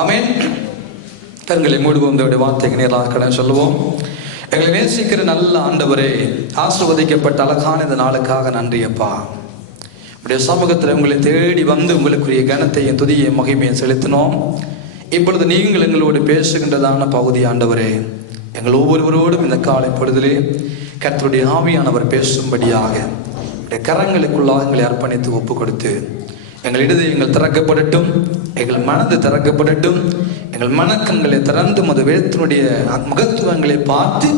ஆமென். கண்களை மூடுவோம். இந்த வார்த்தைக்கு நேராக கடன் சொல்லுவோம். எங்களை நேசிக்கிற நல்ல ஆண்டவரே, ஆசீர்வதிக்கப்பட்ட அழகான இந்த நாளுக்காக நன்றி அப்பா. உடைய சமூகத்தில் உங்களை தேடி வந்து உங்களுக்குரிய கனத்தையும் துதியையும் மகிமையும் செலுத்தினோம். இப்பொழுது நீங்கள் எங்களோடு பேசுகின்றதான பகுதி ஆண்டவரே, எங்கள் ஒவ்வொருவரோடும் இந்த காலை பொழுதிலே கர்த்தருடைய ஆவியானவர் பேசும்படியாக கரங்களுக்குள்ளாக எங்களை அர்ப்பணித்து ஒப்பு கொடுத்து எங்கள் இதயங்கள் திறக்கப்படட்டும், எங்கள் மனது திறக்கப்படட்டும். எங்கள் மனக்கண்களை திறந்து மது வேதத்தினுடைய மகத்துவங்களை பார்த்து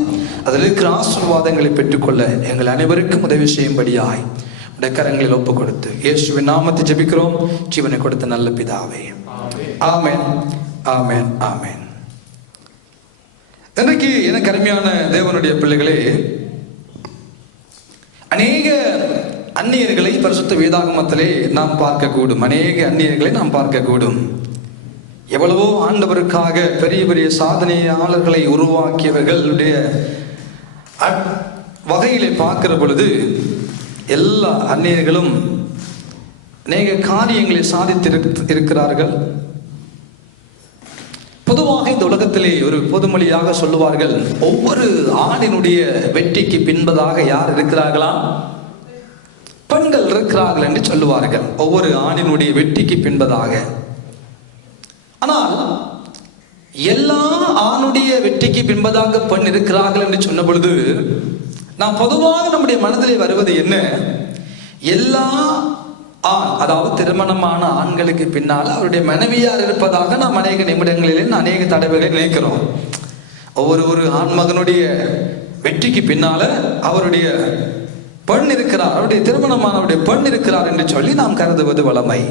அதில் இருக்கிற ஆசீர்வாதங்களை பெற்றுக்கொள்ள எங்கள் அனைவருக்கும் உதவி செய்யும்படியாய் உடைய கரங்களில் ஒப்பு கொடுத்து இயேசுவின் நாமத்தை ஜெபிக்கிறோம் ஜீவனை கொடுத்த நல்ல பிதாவே. ஆமென், ஆமென், ஆமென். இன்றைக்கு எனக்கு அருமையான தேவனுடைய பிள்ளைகளே, அநேக அந்நியர்களை பரிசுத்த வேதாகமத்திலே நாம் பார்க்கக்கூடும். அநேக அந்நியர்களை நாம் பார்க்கக்கூடும். எவ்வளவோ ஆண்டவருக்காக பெரிய பெரிய சாதனையாளர்களை உருவாக்கியவர்களுடைய வகையிலே பார்க்கிற பொழுது எல்லா அந்நியர்களும் அநேக காரியங்களை சாதித்து இருக்கிறார்கள். பொதுவாக இந்த உலகத்திலே ஒரு பொதுமொழியாக சொல்லுவார்கள், ஒவ்வொரு ஆணினுடைய வெற்றிக்கு பின்பதாக யார் இருக்கிறார்களா? பெண்கள் இருக்கிறார்கள் என்று சொல்லுவார்கள். ஒவ்வொரு ஆணினுடைய வெற்றிக்கு பின்பதாக. ஆனால் எல்லா ஆணுடைய வெற்றிக்கு பின்பதாக பெண் இருக்கிறார்கள் என்று சொன்ன பொழுது நாம் பொதுவாக நம்முடைய மனதிலே வருவது என்ன? எல்லா ஆண், அதாவது திருமணமான ஆண்களுக்கு பின்னால் அவருடைய மனைவியார் இருப்பதாக நாம் அநேக நிமிடங்களிலே அநேக தடவைகளை நினைக்கிறோம். ஒவ்வொரு ஆண்மகனுடைய வெற்றிக்கு பின்னால அவருடைய பெண் இருக்கிறார், அவருடைய திருமணமானவருடைய பெண் இருக்கிறார் என்று சொல்லி நாம் கருதுவது வழமை.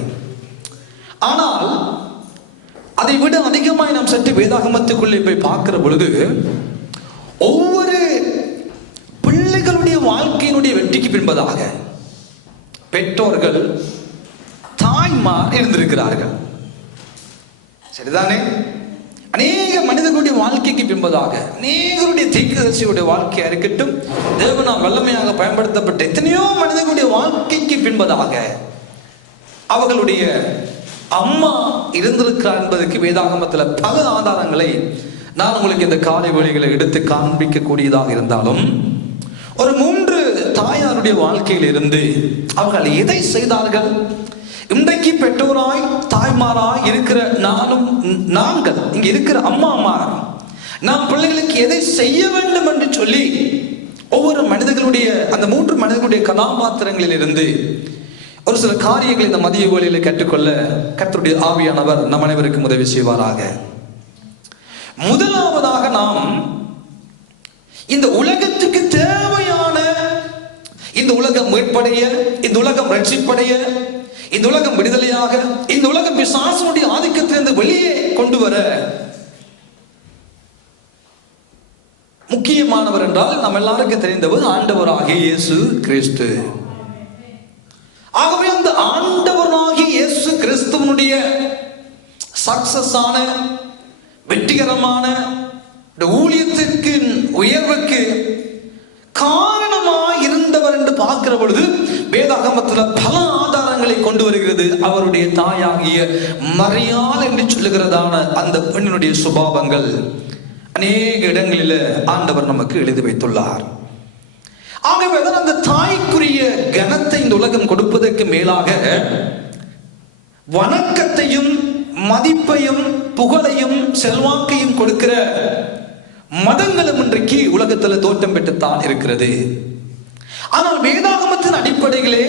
ஆனால் அதை விட அதிகமாய் நாம் சற்று வேதாகமத்துக்குள்ளே போய் பார்க்கிற பொழுது ஒவ்வொரு பிள்ளைகளுடைய வாழ்க்கையினுடைய வெற்றிக்கு பின்பதாக பெற்றோர்கள், தாய்மார் இருந்திருக்கிறார்கள். சரிதானே? அநேக மனிதர்களுடைய வாழ்க்கைக்கு பின்பதாக அநேகருடைய தீர்க்கதரிசியுடைய வாழ்க்கையா இருக்கட்டும், தேவனால் வல்லமையாக பயன்படுத்தப்பட்ட எத்தனையோ மனிதர்களுடைய வாழ்க்கைக்கு பின்பதாக அவர்களுடைய அம்மா இருந்திருக்கிறார் என்பதற்கு வேதாகமத்தில் பல ஆதாரங்களை நான் உங்களுக்கு இந்த காலை வேளைகளை எடுத்து காண்பிக்க கூடியதாக இருந்தாலும், ஒரு 3 தாயாருடைய வாழ்க்கையில் இருந்து அவர்கள் எதை செய்தார்கள்? இன்றைக்கு பெற்றோராய் தாய்மாராய் இருக்கிற நாங்கள் இங்க இருக்கிற அம்மாமார் நாம் பிள்ளைகளுக்கு எதை செய்ய வேண்டும் என்று சொல்லி ஒவ்வொரு மனிதர்களுடைய அந்த 3 மனிதர்களுடைய கதாபாத்திரங்களில் இருந்து ஒரு சில காரியங்களை இந்த மதிய வேளையில கற்றுக்கொள்ள கர்த்தருடைய ஆவியானவர் நம் அனைவருக்கும் உதவி செய்வாராக. முதலாவதாக நாம் இந்த உலகத்துக்கு தேவையான, இந்த உலகம் மீட்படைய, இந்த உலகம் ரட்சிப்படைய, இந்த உலகம் விடுதலையாக, இந்த உலகம் பிசாசுடைய ஆதிக்கத்திலிருந்து வெளியே கொண்டு வர முக்கியமானவர் என்றால் நம்ம எல்லாருக்கும் தெரிந்தவர் ஆண்டவராகிய இயேசு கிறிஸ்து. ஆகவே அந்த ஆண்டவராகிய இயேசு கிறிஸ்துவனுடைய சக்சஸ் ஆன வெற்றிகரமான ஊழியத்திற்கு உயர்வுக்கு காரணமாய் இருந்தவர் என்று பார்க்கிற பொழுது வேதாகமத்தில் பல ஆதாரங்களை கொண்டு வருகிறது. அவருடைய தாயாகிய மரியாள் என்று சொல்லுகிறதான அந்த பெண்ணினுடைய சுபாவங்கள் அநேக இடங்களில் ஆண்டவர் நமக்கு எழுதி வைத்துள்ளார். ஆகவே அந்த தாய்க்குரிய கனத்தை இந்த உலகம் கொடுப்பதற்கு மேலாக வணக்கத்தையும் மதிப்பையும் புகழையும் செல்வாக்கையும் கொடுக்கிற மதங்களும் இன்றைக்கு உலகத்தில் தோற்றம் பெற்றுத்தான் இருக்கிறது. ஆனால் வேதாகமத்தின் அடிப்படையிலே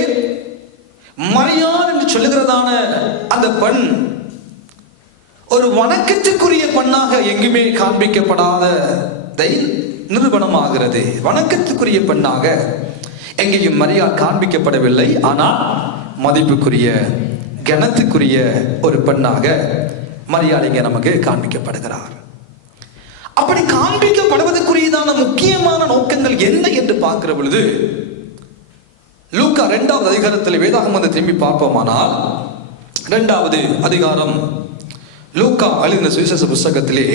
மரியாள் என்று சொல்லுகிறதான அந்த பெண் ஒரு வணக்கத்துக்குரிய பெண்ணாக எங்குமே காண்பிக்கப்படாததை நிரூபணமாகிறது. வணக்கத்துக்குரிய பெண்ணாக எங்கேயும் மரியாள் காண்பிக்கப்படவில்லை. ஆனால் மதிப்புக்குரிய கனத்துக்குரிய ஒரு பெண்ணாக மரியாள் இங்கே நமக்கு காண்பிக்கப்படுகிறார். அப்படி காண்பிக்கப்படுவதற்குரியதான முக்கியமான நோக்கங்கள் என்ன என்று பார்க்கிற பொழுது லூக்கா 2வது அதிகாரத்தில் வேதாகமத்தை திரும்பி பார்ப்போமானால் 2வது அதிகாரம் லூக்கா எழுதின சுவிசேஷ புத்தகத்திலே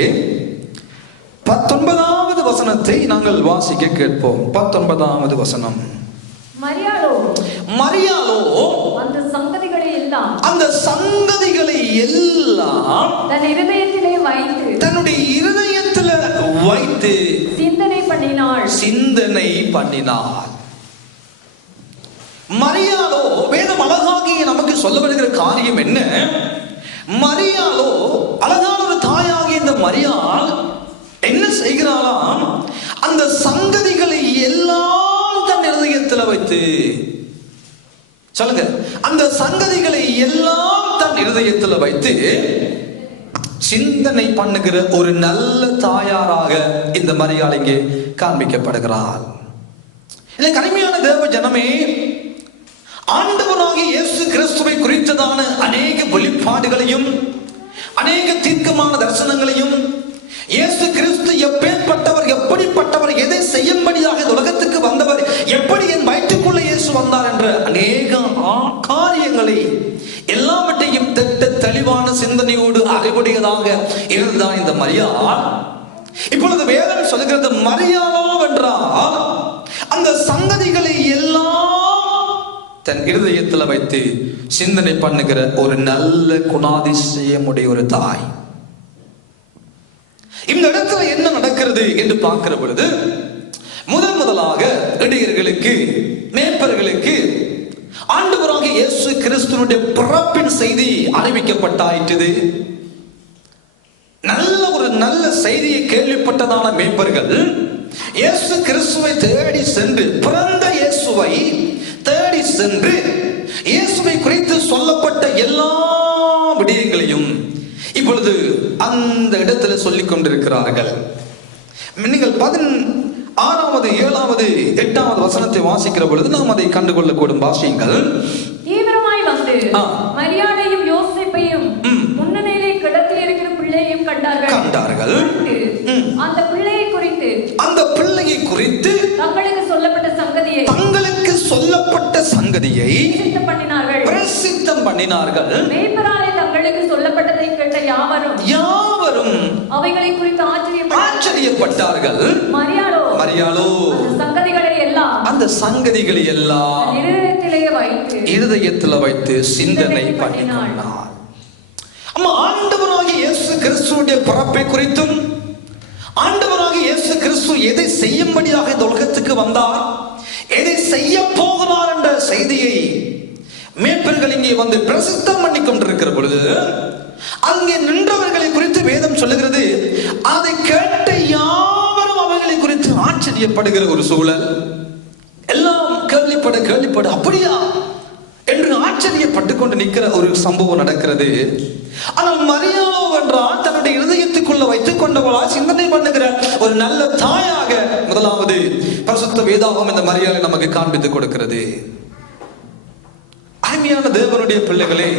19வது வசனத்தை நாங்கள் வாசிக்க கேட்போம். 19வது வசனம். மரியாளோ அந்த சங்கதிகளை எல்லாம் தன்னுடைய இருதயத்தில் வைத்து சிந்தனை பண்ணினாள். மரியாளோ, வேதம் அழகாகிய நமக்கு சொல்லப்படுகிற காரியம் என்ன? மரியாளோ, அழகான ஒரு தாயாகிய இந்த மரியாள் என்ன செய்கிறாளாம்? அந்த சங்கதிகளை எல்லாம் தன் இருதயத்தில் வைத்து, சொல்லுங்க, அந்த சங்கதிகளை எல்லாம் தன் இருதயத்தில் வைத்து சிந்தனை பண்ணுகிற ஒரு நல்ல தாயாராக இந்த மரியாள் இங்கே காண்பிக்கப்படுகிறாள். கருமையான தேவ ஜனமே, ஆண்டவராகிய இயேசு கிறிஸ்துவை குறித்ததான அநேக வெளிப்பாடுகளையும் அநேக தீர்க்கமான தரிசனங்களையும், இயேசு கிறிஸ்து எப்பேற்பட்டவர், எப்படிப்பட்டவர், எதை செய்யும்படியாக உலகத்துக்கு வந்தவர், எப்படி என் வயிற்றுக்குள்ள இயேசு வந்தார் என்ற அநேக காரியங்களை எல்லாவற்றையும் திட்ட தெளிவான சிந்தனையோடு அறிவுடையதாக இருந்துதான் இந்த மரியாள். இப்பொழுது வேதம் சொல்லுகிறது, மரியாளோ என்றால் அந்த சங்கதிகளை எல்லாம் தன் இருதயத்தில் வைத்து சிந்தனை பண்ணுகிற ஒரு நல்ல குணாதிசயமுடைய ஒரு தாய். இந்த இடத்துல என்ன நடக்கிறது என்று பார்க்கிற பொழுது, முதலாக இடையர்களுக்கு, மேய்ப்பர்களுக்கு ஆண்டவராகிய இயேசு கிறிஸ்துவினுடைய பிறப்பின் செய்தி அறிவிக்கப்பட்டாயிற்று. நல்ல செய்தியை கேள்விப்பட்டதான மேய்ப்பர்கள் இயேசு கிறிஸ்துவை தேடி சென்று, பிறந்த இயேசுவை தேடி சென்று, இயேசுவை குறித்து சொல்லப்பட்ட எல்லா விடயங்களையும் இப்பொழுது அந்த இடத்துல சொல்லிக் கொண்டிருக்கிறார்கள். நீங்கள் 16வது 7வது 8வது வசனத்தை வாசிக்கிற பொழுது நாம் அதை கண்டுகொள்ளக்கூடும். வாசியுங்கள். தீவிரமாய் வந்து மரியாதையும் யோசேப்பையும் முன்னணியிலே கிடத்தில் இருக்கிற பிள்ளையையும் கண்டார்கள். அந்த பிள்ளையை குறித்து தங்களுக்கு சொல்லப்பட்ட சங்கதியை பிரசித்தம் பண்ணினார்கள். மேய்ப்பராலே தங்களுக்கு சொல்லப்பட்டதை கேட்ட யாவரும் அவைகளை குறித்து ஆச்சரியப்பட்டார்கள். மரியாளோ அந்த சங்கதிகளை எல்லாம் இருதயத்தில் வைத்து சிந்தனை பண்ணினார். ஆண்டவராகிய இயேசு கிறிஸ்துவினுடைய பிறப்பை குறித்தும், ஆண்டவராகிய இயேசு கிறிஸ்து எதை செய்யும்படியாக இந்த உலகத்துக்கு வந்தார், எதை செய்ய போகிறார் என்ற செய்தியை மேய்ப்பர்கள் இங்கே வந்து பிரசித்தம் பண்ணி கொண்டிருக்கிற பொழுது, அங்கே நின்றவர்களை குறித்து வேதம் சொல்லுகிறது, அதை கேட்ட யாவரும் அவைகளை குறித்து ஆச்சரியப்படுகிற ஒரு சூழல். எல்லாம் கேள்விப்பட அப்படியா என்று ஆச்சரியப்பட்டு கொண்டு நிற்கிற ஒரு சம்பவம் நடக்கிறது. ஆனால் மரியாளோ என்றால் தன்னுடைய இருதயத்துக்குள்ள வைத்துக் கொண்டவளா சிந்தனை பண்ணுகிற ஒரு நல்ல தாயாக முதலாவது பரிசுத்த வேதாகம் இந்த மரியாளை நமக்கு காண்பித்துக் கொடுக்கிறது. அருமையான தேவனுடைய பிள்ளைகளே,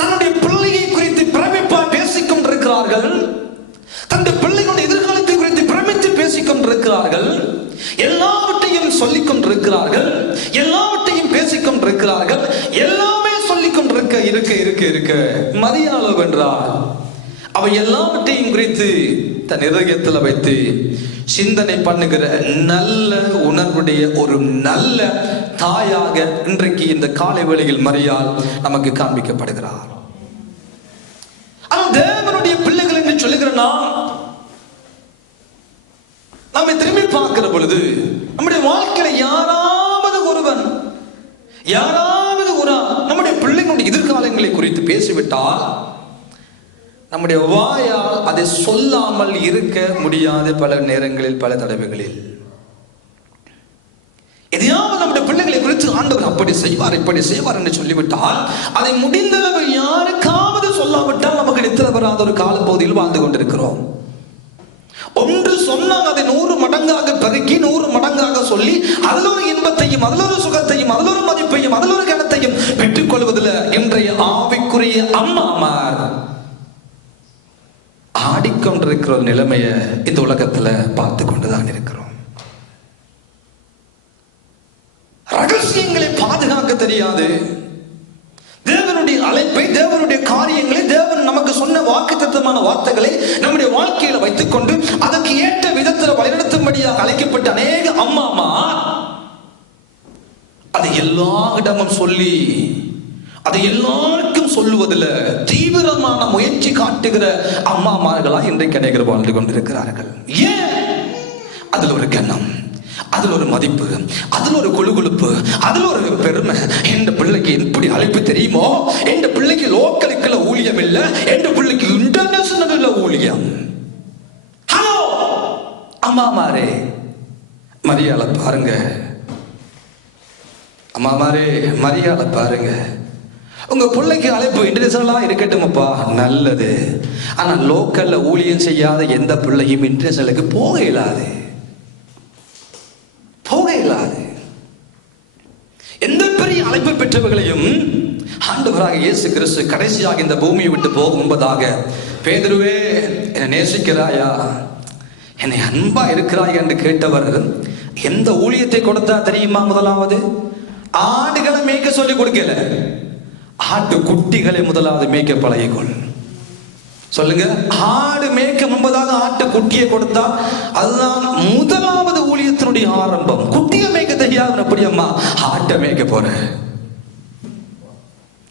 தன்னுடைய பிள்ளையை குறித்து பிரமிப்பாய் பேசிக் கொண்டிருக்கிறார்கள். தன்னுடைய பிள்ளைகளுடைய எதிர்காலத்தை குறித்து பிரமித்து பேசிக் கொண்டிருக்கிறார்கள். எல்லாவற்றையும் சொல்லிக் கொண்டிருக்கிறார்கள், எல்லாவற்றையும் பேசிக் கொண்டிருக்கிறார்கள். எல்லாமே சொல்லிக் கொண்டிருக்க இருக்க மரியாளோ என்றால் அவை எல்லாவற்றையும் குறித்து தன் இதயத்தில் வைத்து சிந்தனை பண்ணுகிற நல்ல உணர்வுடைய ஒரு நல்ல தாயாக இன்றைக்கு இந்த காலை வேளையில் மரியாள் நமக்கு காண்பிக்கப்படுகிறார். தேவனுடைய பிள்ளைகள் என்று சொல்லுகிற நம்மை திரும்பி பார்க்கிற பொழுது நம்முடைய வாழ்க்கையில யாராவது ஒரு நம்முடைய பிள்ளைகளுடைய எதிர்காலங்களை குறித்து பேசிவிட்டால் நம்முடைய வாயால் அதை சொல்லாமல் இருக்க முடியாது. பல நேரங்களில், பல தடவைகளில் எதையாவது நம்முடைய பிள்ளைகளை குறித்து ஆண்டவர் அப்படி செய்வார், இப்படி செய்வார் என்று சொல்லிவிட்டால், அதை முடிந்தளவு யாருக்காவது சொல்லாவிட்டால் நமக்கு நித்திர வராத ஒரு காலப்பகுதியில் வாழ்ந்து கொண்டிருக்கிறோம். ஒன்று சொன்னால் அதை 100 மடங்காக பெருக்கி 100 மடங்காக சொல்லி அதில் ஒரு இன்பத்தையும், அதில் ஒரு சுகத்தையும், அதில் ஒரு மதிப்பையும், அதில் ஒரு கணத்தையும் பெற்றுக் கொள்வதில் இன்றைய ஆவிக்குரிய அம்மாமார் ஆடிக்கொண்டிருக்கிற ஒரு நிலைமையை இந்த உலகத்துல பார்த்து கொண்டுதான் இருக்கிறோம். ரகசியங்களை பாதுகாக்க தெரியாது. தேவனுடைய அழைப்பை, தேவனுடைய காரியங்களை, தேவன் நமக்கு சொன்ன வாக்குத்தத்தமான வார்த்தைகளை நம்முடைய வாழ்க்கையில வைத்துக் கொண்டு அதற்கு ஏற்ற விதத்தில் வழிநடத்தும்படியாக அழைக்கப்பட்ட அநேக அம்மாமா அதை எல்லா இடமும் சொல்லி, அதை எல்லாருக்கும் சொல்லுவதில் தீவிரமான முயற்சி காட்டுகிற அம்மாமார்களா இன்றைக்கு அநேகர் வாழ்ந்து கொண்டிருக்கிறார்கள். ஏன்? அதுல ஒரு கண்ணம், அதுல ஒரு மதிப்பு, அதுல ஒரு கொழுகொழுப்பு, அதுல ஒரு பெருமை. எந்த பிள்ளைக்கு எப்படி அழைப்பு தெரியுமோ, எந்த பிள்ளைக்கு லோக்கலுக்குள்ள ஊழியம் இல்ல, எந்த பிள்ளைக்கு இன்டர்நேஷனல் ஊழியம். ஹலோ அம்மாமாரே, மரியாதை பாருங்க. அம்மாமாரே, மரியாதை பாருங்க. உங்க பிள்ளைக்கு அழைப்பு இன்டர்நேஷனலா இருக்கட்டும்ப்பா, நல்லது. ஆனா லோக்கல்ல ஊழியம் செய்யாத எந்த பிள்ளையும் இன்டர்நேஷனலுக்கு போக இயலாது. எந்த பெரிய அழைப்பு பெற்றவர்களையும் ஆண்டவராக இயேசு கிறிஸ்து கடைசியாக இந்த பூமியை விட்டு போகும் முன்பதாக, பேதுருவே என்னை நேசிக்கிறாயா, என்னை அன்பா இருக்கிறாயா என்று கேட்டவர் எந்த ஊழியத்தை கொடுத்தா தெரியுமா? முதலாவது ஆடுகளை மேய்க்க சொல்லி கொடுக்கல, ஆட்டு குட்டிகளை முதலாவது மேய்க்க பழகிக்கொள். சொல்லுங்க, ஆடு மேய்க்க முன்பதாக ஆட்டு குட்டியை கொடுத்தா அதுதான் முதலாவது ஊழியத்தினுடைய ஆரம்பம். குட்டியை மேய்க்க தெரியாது, அப்படி அம்மா ஆட்டை மேய்க்க போற.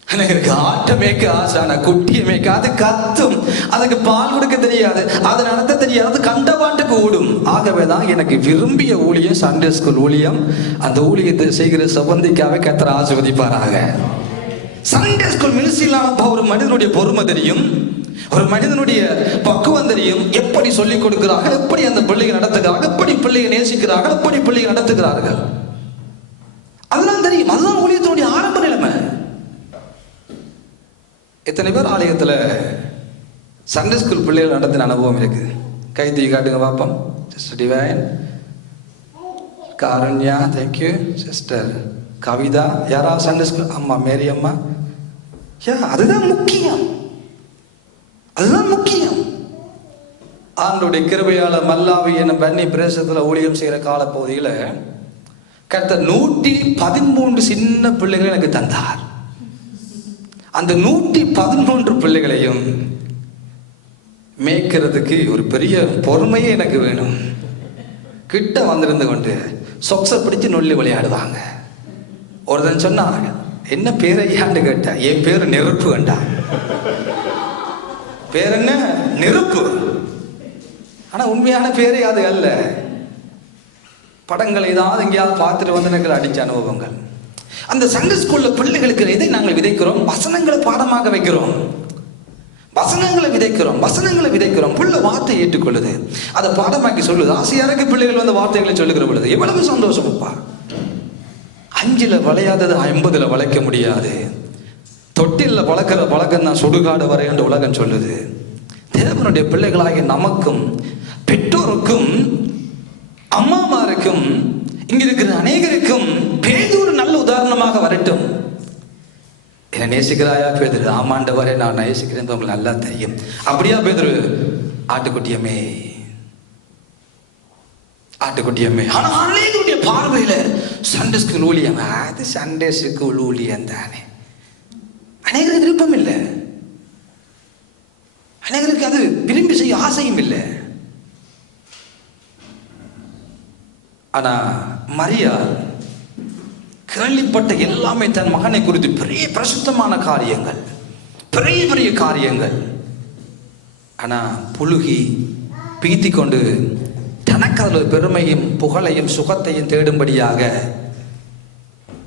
எனக்கு ஆட்டை மேய்க்க ஆசை, ஆனா குட்டியை மேய்க்க அது கத்தும், அதுக்கு பால் கொடுக்க தெரியாது, அதை நடத்த தெரியாது, அது கண்டபாட்டுக்கு ஓடும். ஆகவேதான் எனக்கு விரும்பிய ஊழியம் சண்டே ஸ்கூல் ஊழியம். அந்த ஊழியத்தை செய்கிற சம்பந்திக்காவே கர்த்தர் ஆசீர்வதிப்பாராக. சண்டே ஸ்கூல் மினிஸ்ட்ரியிலான ஒரு மனிதனுடைய பொறுமை தெரியும், ஒரு மனிதனுடைய பக்குவம் தெரியும். எப்படி சொல்லிக் கொடுக்கிறார்கள், எப்படி அந்த பிள்ளைகள் நடத்துகிறார்கள், எப்படி பிள்ளைகள் நேசிக்கிறார்கள், எப்படி பிள்ளைகள் நடத்துகிறார்கள், அதெல்லாம் தெரியும். அதுதான் ஊழியத்தினுடைய ஆரம்ப நிலைமை. எத்தனை பேர் ஆலயத்தில் சண்டே ஸ்கூல் பிள்ளைகள் நடத்தின அனுபவம் இருக்கு? கை தூக்கி காட்டுங்க பாப்போம். Sister Divine, Karanya, thank you. Sister Kavitha, யாரா சண்டே ஸ்கூல்? அம்மா மேரி அம்மா. அதுதான் முக்கியம், அதுதான் முக்கியம். ஆண்டுடைய கிருபையால மல்லாவி என பன்னி பிரதேசத்தில் ஊழியம் செய்கிற காலப்பகுதியில் கர்த்தர் 113 சின்ன பிள்ளைகளை எனக்கு தந்தார். அந்த 113 பிள்ளைகளையும் மேய்க்கிறதுக்கு ஒரு பெரிய பொறுமையே எனக்கு வேணும். கிட்ட வந்திருந்து கொண்டு சொக்ஸை பிடிச்சு நொல்லி விளையாடுவாங்க. ஒருத்தன் சொன்னாங்க, என்ன பேரையாண்டு கேட்ட, என் பேரு நெருப்பு கண்டா. பேர் என்ன? நெருப்பு. ஆனா உண்மையான பேரே அது அல்ல. படங்களை ஏதாவது எங்கேயாவது பார்த்துட்டு வந்து எனக்கு அடிச்ச அனுபவங்கள். அந்த சண்டே ஸ்கூல்ல பிள்ளைகளுக்கு எதை நாங்கள் விதைக்கிறோம்? வசனங்களை பாடமாக வைக்கிறோம், வசனங்களை விதைக்கிறோம். பிள்ளை வார்த்தை ஏற்றுக்கொள்ளுது, அதை பாடமாக்கி சொல்லுது. ஆசையாருக்கு பிள்ளைகள் வந்து வார்த்தைகளை சொல்லுகிற பொழுது எவ்வளவு சந்தோஷம்ப்பா. 5ல் வளையாதது 50ல் வளைக்க முடியாது. தொட்டில்ல வளர்க்கிற பழக்கம் தான் சுடுகாடு வரை என்று உலகம் சொல்லுது. தேவனுடைய பிள்ளைகளாகிய நமக்கும், பெற்றோருக்கும், அம்மாமாருக்கும், இங்க இருக்கிற அநேகருக்கும் பேதுரு நல்ல உதாரணமாக வரட்டும். என்ன நேசிக்கிறாயா பேதுரு? ஆமாண்டவரே நான் நேசிக்கிறேன், உங்களுக்கு நல்லா தெரியும். அப்படியா பேதுரு? ஆட்டுக்குட்டியமே. ஆனா அநேகருடைய பார்வையில சண்டே ஸ்கூல் ஊழியம், அது சண்டே ஸ்கூல் ஊழியம் தானே. அநேகருக்கு விருப்பம் இல்லை, அநேகருக்கு அது விரும்பி செய்ய ஆசையும் இல்லை. ஆனா மரியாள் கேள்விப்பட்ட எல்லாமே தன் மகனை குறித்து பெரிய பிரசுத்தமான காரியங்கள், பெரிய காரியங்கள். ஆனா புழுகி பீத்தி கொண்டு தனக்கு அதில் பெருமையும் புகழையும் சுகத்தையும் தேடும்படியாக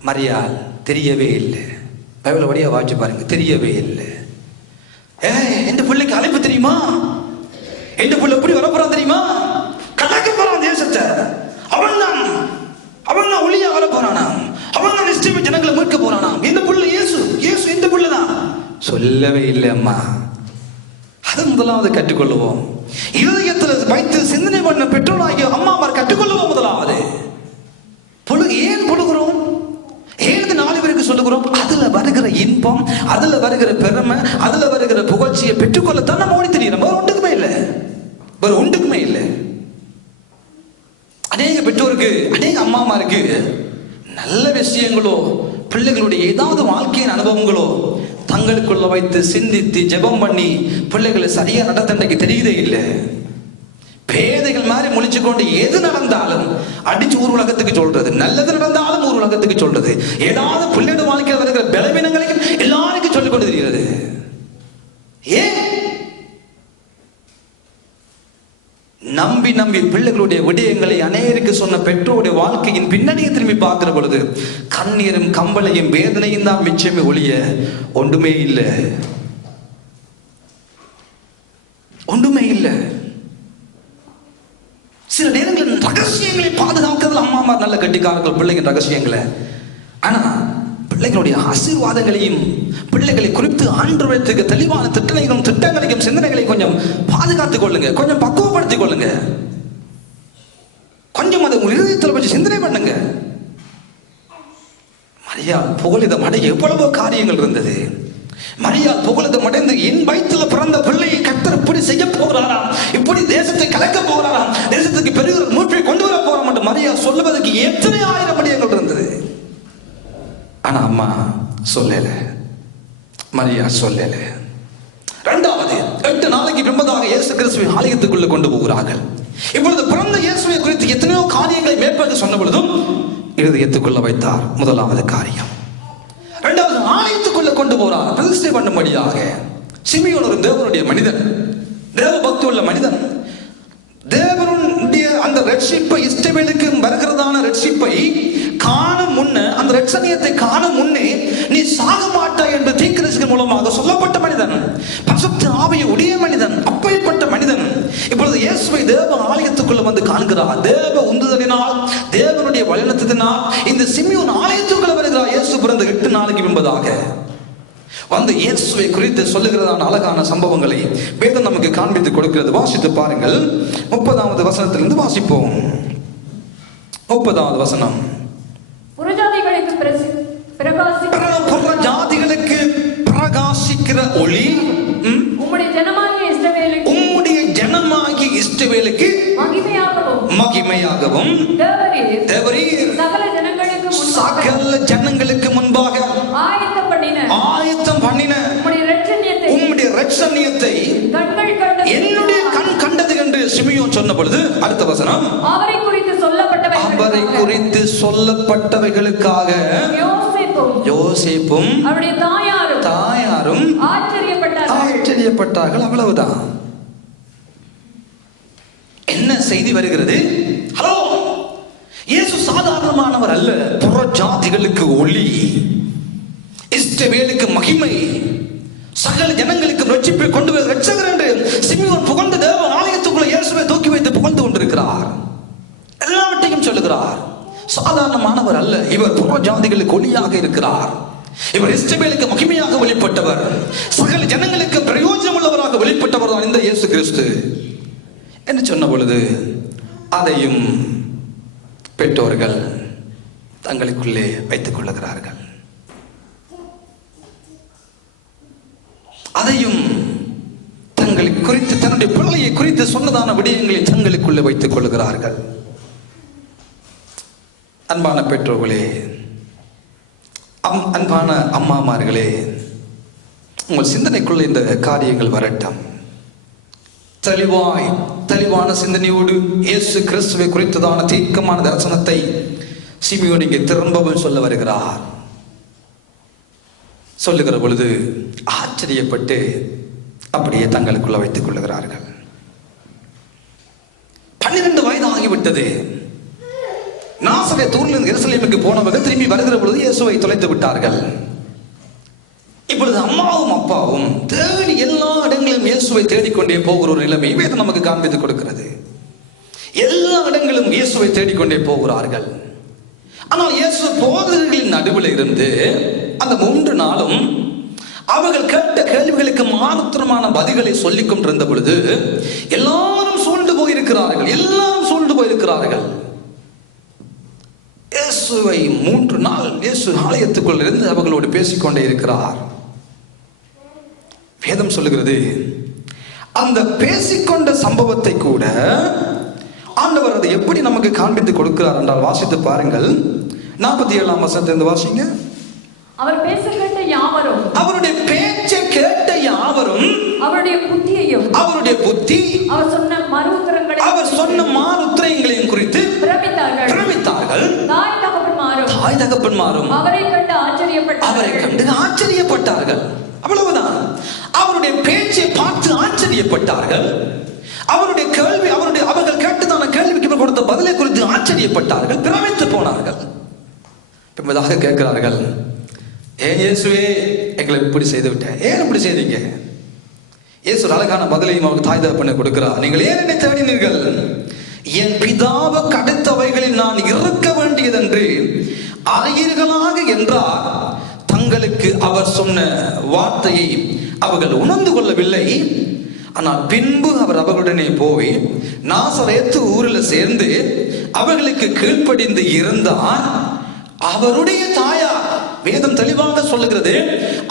மரியாள் தெரியவே இல்லை. பைபிள் வழியா வாட்சி பாருங்க, தெரியவே இல்லை. எந்த பிள்ளைக்கு அழைப்பு தெரியுமா? எந்த பிள்ளை எப்படி வரப்போறான் தெரியுமா? கலக்க போறான் தேசத்தை. அவன் தான் ஒளியா வர போறானா, அவன் தான் நிச்சயமா ஜனங்களை மீட்க போறானா. இந்த பிள்ளை இயேசு இந்த பிள்ளை தான். சொல்லவே இல்லை அம்மா. அதை முதலாவது கற்றுக்கொள்ளுவோம். இதயத்தில் வைத்து சிந்தனை பண்ண பெற்றோராகிய அம்மாமார் கற்றுக்கொள்ளுவோம். முதலாவது ஏன் பொழுகிறோம், ஏன் 4 பேருக்கு சொல்லுகிறோம்? அதுல வருகிற இன்பம், அதுல வருகிற பெருமை, அதுல வருகிற புகழ்ச்சியை பெற்றுக்கொள்ளத்தான் நம்ம ஓடி தெரியும். வேற ஒன்றுக்குமே இல்லை. அநேக பெற்றோருக்கு, அநேக அம்மாமாருக்கு நல்ல விஷயங்களோ, பிள்ளைகளுடைய ஏதாவது வாழ்க்கையின் அனுபவங்களோ தங்களுக்குள்ள வைத்து சிந்தித்து ஜெபம் பண்ணி பிள்ளைகளை சரியா நடத்தண்டைக்கு தெரியுதே இல்லை. பேதைகள் மாதிரி முழிச்சு கொண்டு எது நடந்தாலும் அடிச்சு ஊர் உலகத்துக்கு சொல்றது, நல்லது நடந்தாலும் ஊர் உலகத்துக்கு சொல்றது, ஏதாவது பிள்ளையோட வாழ்க்கையில் வருகிற பலவீனங்களையும் எல்லாருக்கும் சொல்லிக் கொண்டு தெரிகிறது. நம்பி நம்பி பிள்ளைகளுடைய விடயங்களை அநேருக்கு சொன்ன பெற்றோருடைய வாழ்க்கையின் பின்னணியை திரும்பி பார்க்கிற பொழுது கண்ணீரும் கம்பளையும் வேதனையும் தான் மிச்சமே ஒழிய ஒன்றுமே இல்லை, ஒன்றுமே இல்லை. சில நேரங்களில் ரகசியங்களை பாதுகாக்கிறதுல அம்மாமார் நல்ல கட்டிக்காரர்கள் பிள்ளைங்க ரகசியங்களை. ஆனா பிள்ளைகளுடைய ஆசீர்வாதங்களையும் பிள்ளைகளை குறித்து ஆண்டவரத்துக்கு தெளிவான திட்டங்களையும் சிந்தனைகளையும் கொஞ்சம் பாதுகாத்துக் கொள்ளுங்க, கொஞ்சம் பக்குவப்படுத்திக் கொள்ளுங்க, கொஞ்சம் அதை இருதயத்தில் வச்சு சிந்தனை பண்ணுங்க. மரியாள் புகழிதம் அடைய எவ்வளவோ காரியங்கள் இருந்தது. மரியாள் புகழிதம் அடைந்து என் வயிற்றில் பிறந்த பிள்ளையை கர்த்தர் இப்படி செய்ய போகிறாராம், இப்படி தேசத்தை கலக்க போகிறாராம், தேசத்துக்கு பெரிய மூப்பை கொண்டு வர போறோம் என்று மரியாள் சொல்லுவதற்கு எத்தனை ஆயிரம் விடயங்கள் இருந்தது. ஆனா அம்மா சொல்லல, மரியா சொல்லல. இரண்டாவது 8 நாளைக்கு பின்பதாக இயேசு கிறிஸ்துவை ஆலயத்துக்குள்ள கொண்டு போகிறார்கள். இப்பொழுது பிறந்த இயேசுவை குறித்து எத்தனையோ காரியங்களை மேற்கொண்டு சொன்ன பொழுதும் இருதயத்துக்குள்ள வைத்தார். முதலாவது காரியம். இரண்டாவது ஆலயத்துக்குள்ள கொண்டு போறார் பிரதிஷ்டை பண்ணும்படியாக. சிமியோன் ஒரு தேவனுடைய மனிதன், தேவ பக்தி உள்ள மனிதன். தேவனுடைய அந்த ரட்சிப்பை, இஸ்ரவேலுக்கு வருகிறதான ரட்சிப்பை காணும் முன்ன, அந்த ரட்சணியத்தை காணும் முன்னே நீ சாக மாட்டாய் என்று தீர்க்கதரிசிகள் மூலமாக சொல்லப்பட்ட மனிதன், பரிசுத்த ஆவியை உடைய மனிதன், அப்பேற்பட்ட மனிதன் இப்பொழுது இயேசுவை தேவ ஆலயத்துக்குள்ள வந்து காண்கிறார். தேவ உந்துதலினால், தேவனுடைய வழிநடத்தினால் இந்த சிமியோன் ஆலயத்துக்குள்ள வருகிறார். இயேசு பிறந்த 8 நாளைக்கு முன்பதாக வந்து இயேசுவை குறித்து சொல்லுகிறதான அழகான சம்பவங்களை வேதம் நமக்கு காண்பித்து கொடுக்கிறது. வாசித்து பாருங்கள். 30வது வசனத்திலிருந்து வாசிப்போம். 30வது வசனம். புறஜாதிகளுக்கு பிரகாசிக்கிற ஒளி உம்முடைய ஜனமாகிய இஸ்ரவேலுக்கு மகிமையாகவும் தேவரீர் சகல ஜனங்களுக்கு முன்பாக ஆயத்தம் பண்ணின உம்முடைய இரட்சணியத்தை என்னுடைய கண் கண்டது என்று சிமியோன் சொன்ன பொழுது அடுத்த வசனம், அவரை குறித்து சொல்லப்பட்டவைகளுக்காக யோசேப்பும் அவருடைய தாயாரும் ஆச்சரியப்பட்டார்கள். அவ்வளவுதான். என்ன செய்தி வருகிறது? ஹலோ, இயேசு சாதாரணமானவர் அல்ல, புற ஜாதிகளுக்கு ஒளி, இஸ்ரவேலுக்கு மகிமை, சகல ஜனங்களுக்கு ரட்சிப்பை கொண்டு போய் ரட்சகர் என்று சிமியோன் புகழ்ந்து தேவ ஆலயத்துக்குள்ள இயேசுவை தூக்கி வைத்து புகழ்ந்து கொண்டிருக்கிறார். எல்லாவற்றையும் சொல்லுகிறார். சாதாரணமானவர் அல்ல, இவர் புற ஜாதிகளுக்கு ஒளியாக இருக்கிறார். இவர் இஸ்ரவேலுக்கு மகிமையாக வெளிப்பட்டவர், சகல ஜனங்களுக்கு பிரயோஜனம் உள்ளவராக வெளிப்பட்டவர் தான் இந்த இயேசு கிறிஸ்து என்று சொன்ன பொழுது அதையும் பெற்றோர்கள் தங்களுக்குள்ளே வைத்துக் கொள்ளுகிறார்கள். அதையும் தங்களை குறித்து, தன்னுடைய பிள்ளையை குறித்து சொன்னதான விடயங்களை தங்களுக்குள்ளே வைத்துக் கொள்ளுகிறார்கள். அன்பான பெற்றோர்களே, அன்பான அம்மாமார்களே, உங்கள் சிந்தனைக்குள்ள இந்த காரியங்கள் வரட்டும். தெளிவான சிந்தனையோடு இயேசு கிறிஸ்துவை குறித்ததான தீர்க்கமான தரிசனத்தை சிமியோன் இங்கே திரும்பவும் சொல்ல வருகிறார். சொல்லுகிற பொழுது ஆச்சரியப்பட்டு அப்படியே தங்களுக்குள்ள வைத்துக் கொள்ளுகிறார்கள். 12 வயது ஆகிவிட்டது. நாசரேத்திலிருந்து எருசலேமுக்கு போனவர்கள் திரும்பி வருகிற பொழுது இயேசுவை தொலைத்து விட்டார்கள். இப்பொழுது அம்மாவும் அப்பாவும் தேடி எல்லா இடங்களிலும் இயேசுவை தேடிக்கொண்டே போகிற ஒரு நிலைமை வேதம் நமக்கு காண்பித்துக் கொடுக்கிறது. எல்லா இடங்களும் இயேசுவை தேடிக்கொண்டே போகிறார்கள். ஆனால் இயேசு போதகர்களின் நடுவில் இருந்து அந்த 3 நாளும் அவர்கள் கேட்ட கேள்விகளுக்கு மாத்திரமான பதில்களை சொல்லிக் கொண்டிருந்த பொழுது எல்லாரும் சூழ்ந்து போயிருக்கிறார்கள். இயேசுவை 3 நாள் இயேசு ஆலயத்துக்குள் இருந்து அவர்களோடு பேசிக்கொண்டே இருக்கிறார். வேதம் சொல்லுகிறது, அந்த பேசிக்கொண்ட சம்பவத்தை கூட ஆண்டவர் அதை எப்படி நமக்கு காண்பித்து கொடுக்கிறார் என்றால் வாசித்து பாருங்கள். 47ஆம் வசனத்திலிருந்து வாசிங்க. அவர் பேச கேட்ட யாவரும், அவருடைய பேச்சை கேட்ட யாவரும், அவருடைய புத்தி, அவர் சொன்ன மறு உத்தரங்களையும் குறித்து பிரமித்தார்கள். தாய் தகப்பன்மாரும் அவரை கண்டு ஆச்சரியப்பட்டார்கள். அவ்வளவுதான். அவருடைய பேச்சை பார்த்து ஆச்சரியப்பட்டார்கள். அவருடைய கேள்வி, அவர்கள் கொடுத்த பதிலை குறித்து ஆச்சரியப்பட்டார்கள், பிரமித்து போனார்கள். பின்பதாக கேட்கிறார்கள், ஏன் இயேசுவே எங்களை இப்படி செய்து விட்டேன், ஏன் இப்படி செய்தீங்க? இயேசு அழகான பதிலையும் அவருக்கு தாய் தகப்பனை கொடுக்கிறார். நீங்கள் ஏன் என்னை தேடினீர்கள்? என் பிதாவுக்கு அடுத்தவைகளில் நான் இருக்க வேண்டியதென்று அறியீர்களாக என்றார். தங்களுக்கு அவர் சொன்ன வார்த்தையை அவர்கள் உணர்ந்து கொள்ளவில்லை. ஆனால் பின்பு அவர் அவர்களுடனே போய் நாசரேத்து ஊரில் சேர்ந்து அவர்களுக்கு கீழ்ப்படிந்து இருந்தார். அவருடைய தாயார், வேதம் தெளிவாக சொல்லுகிறது,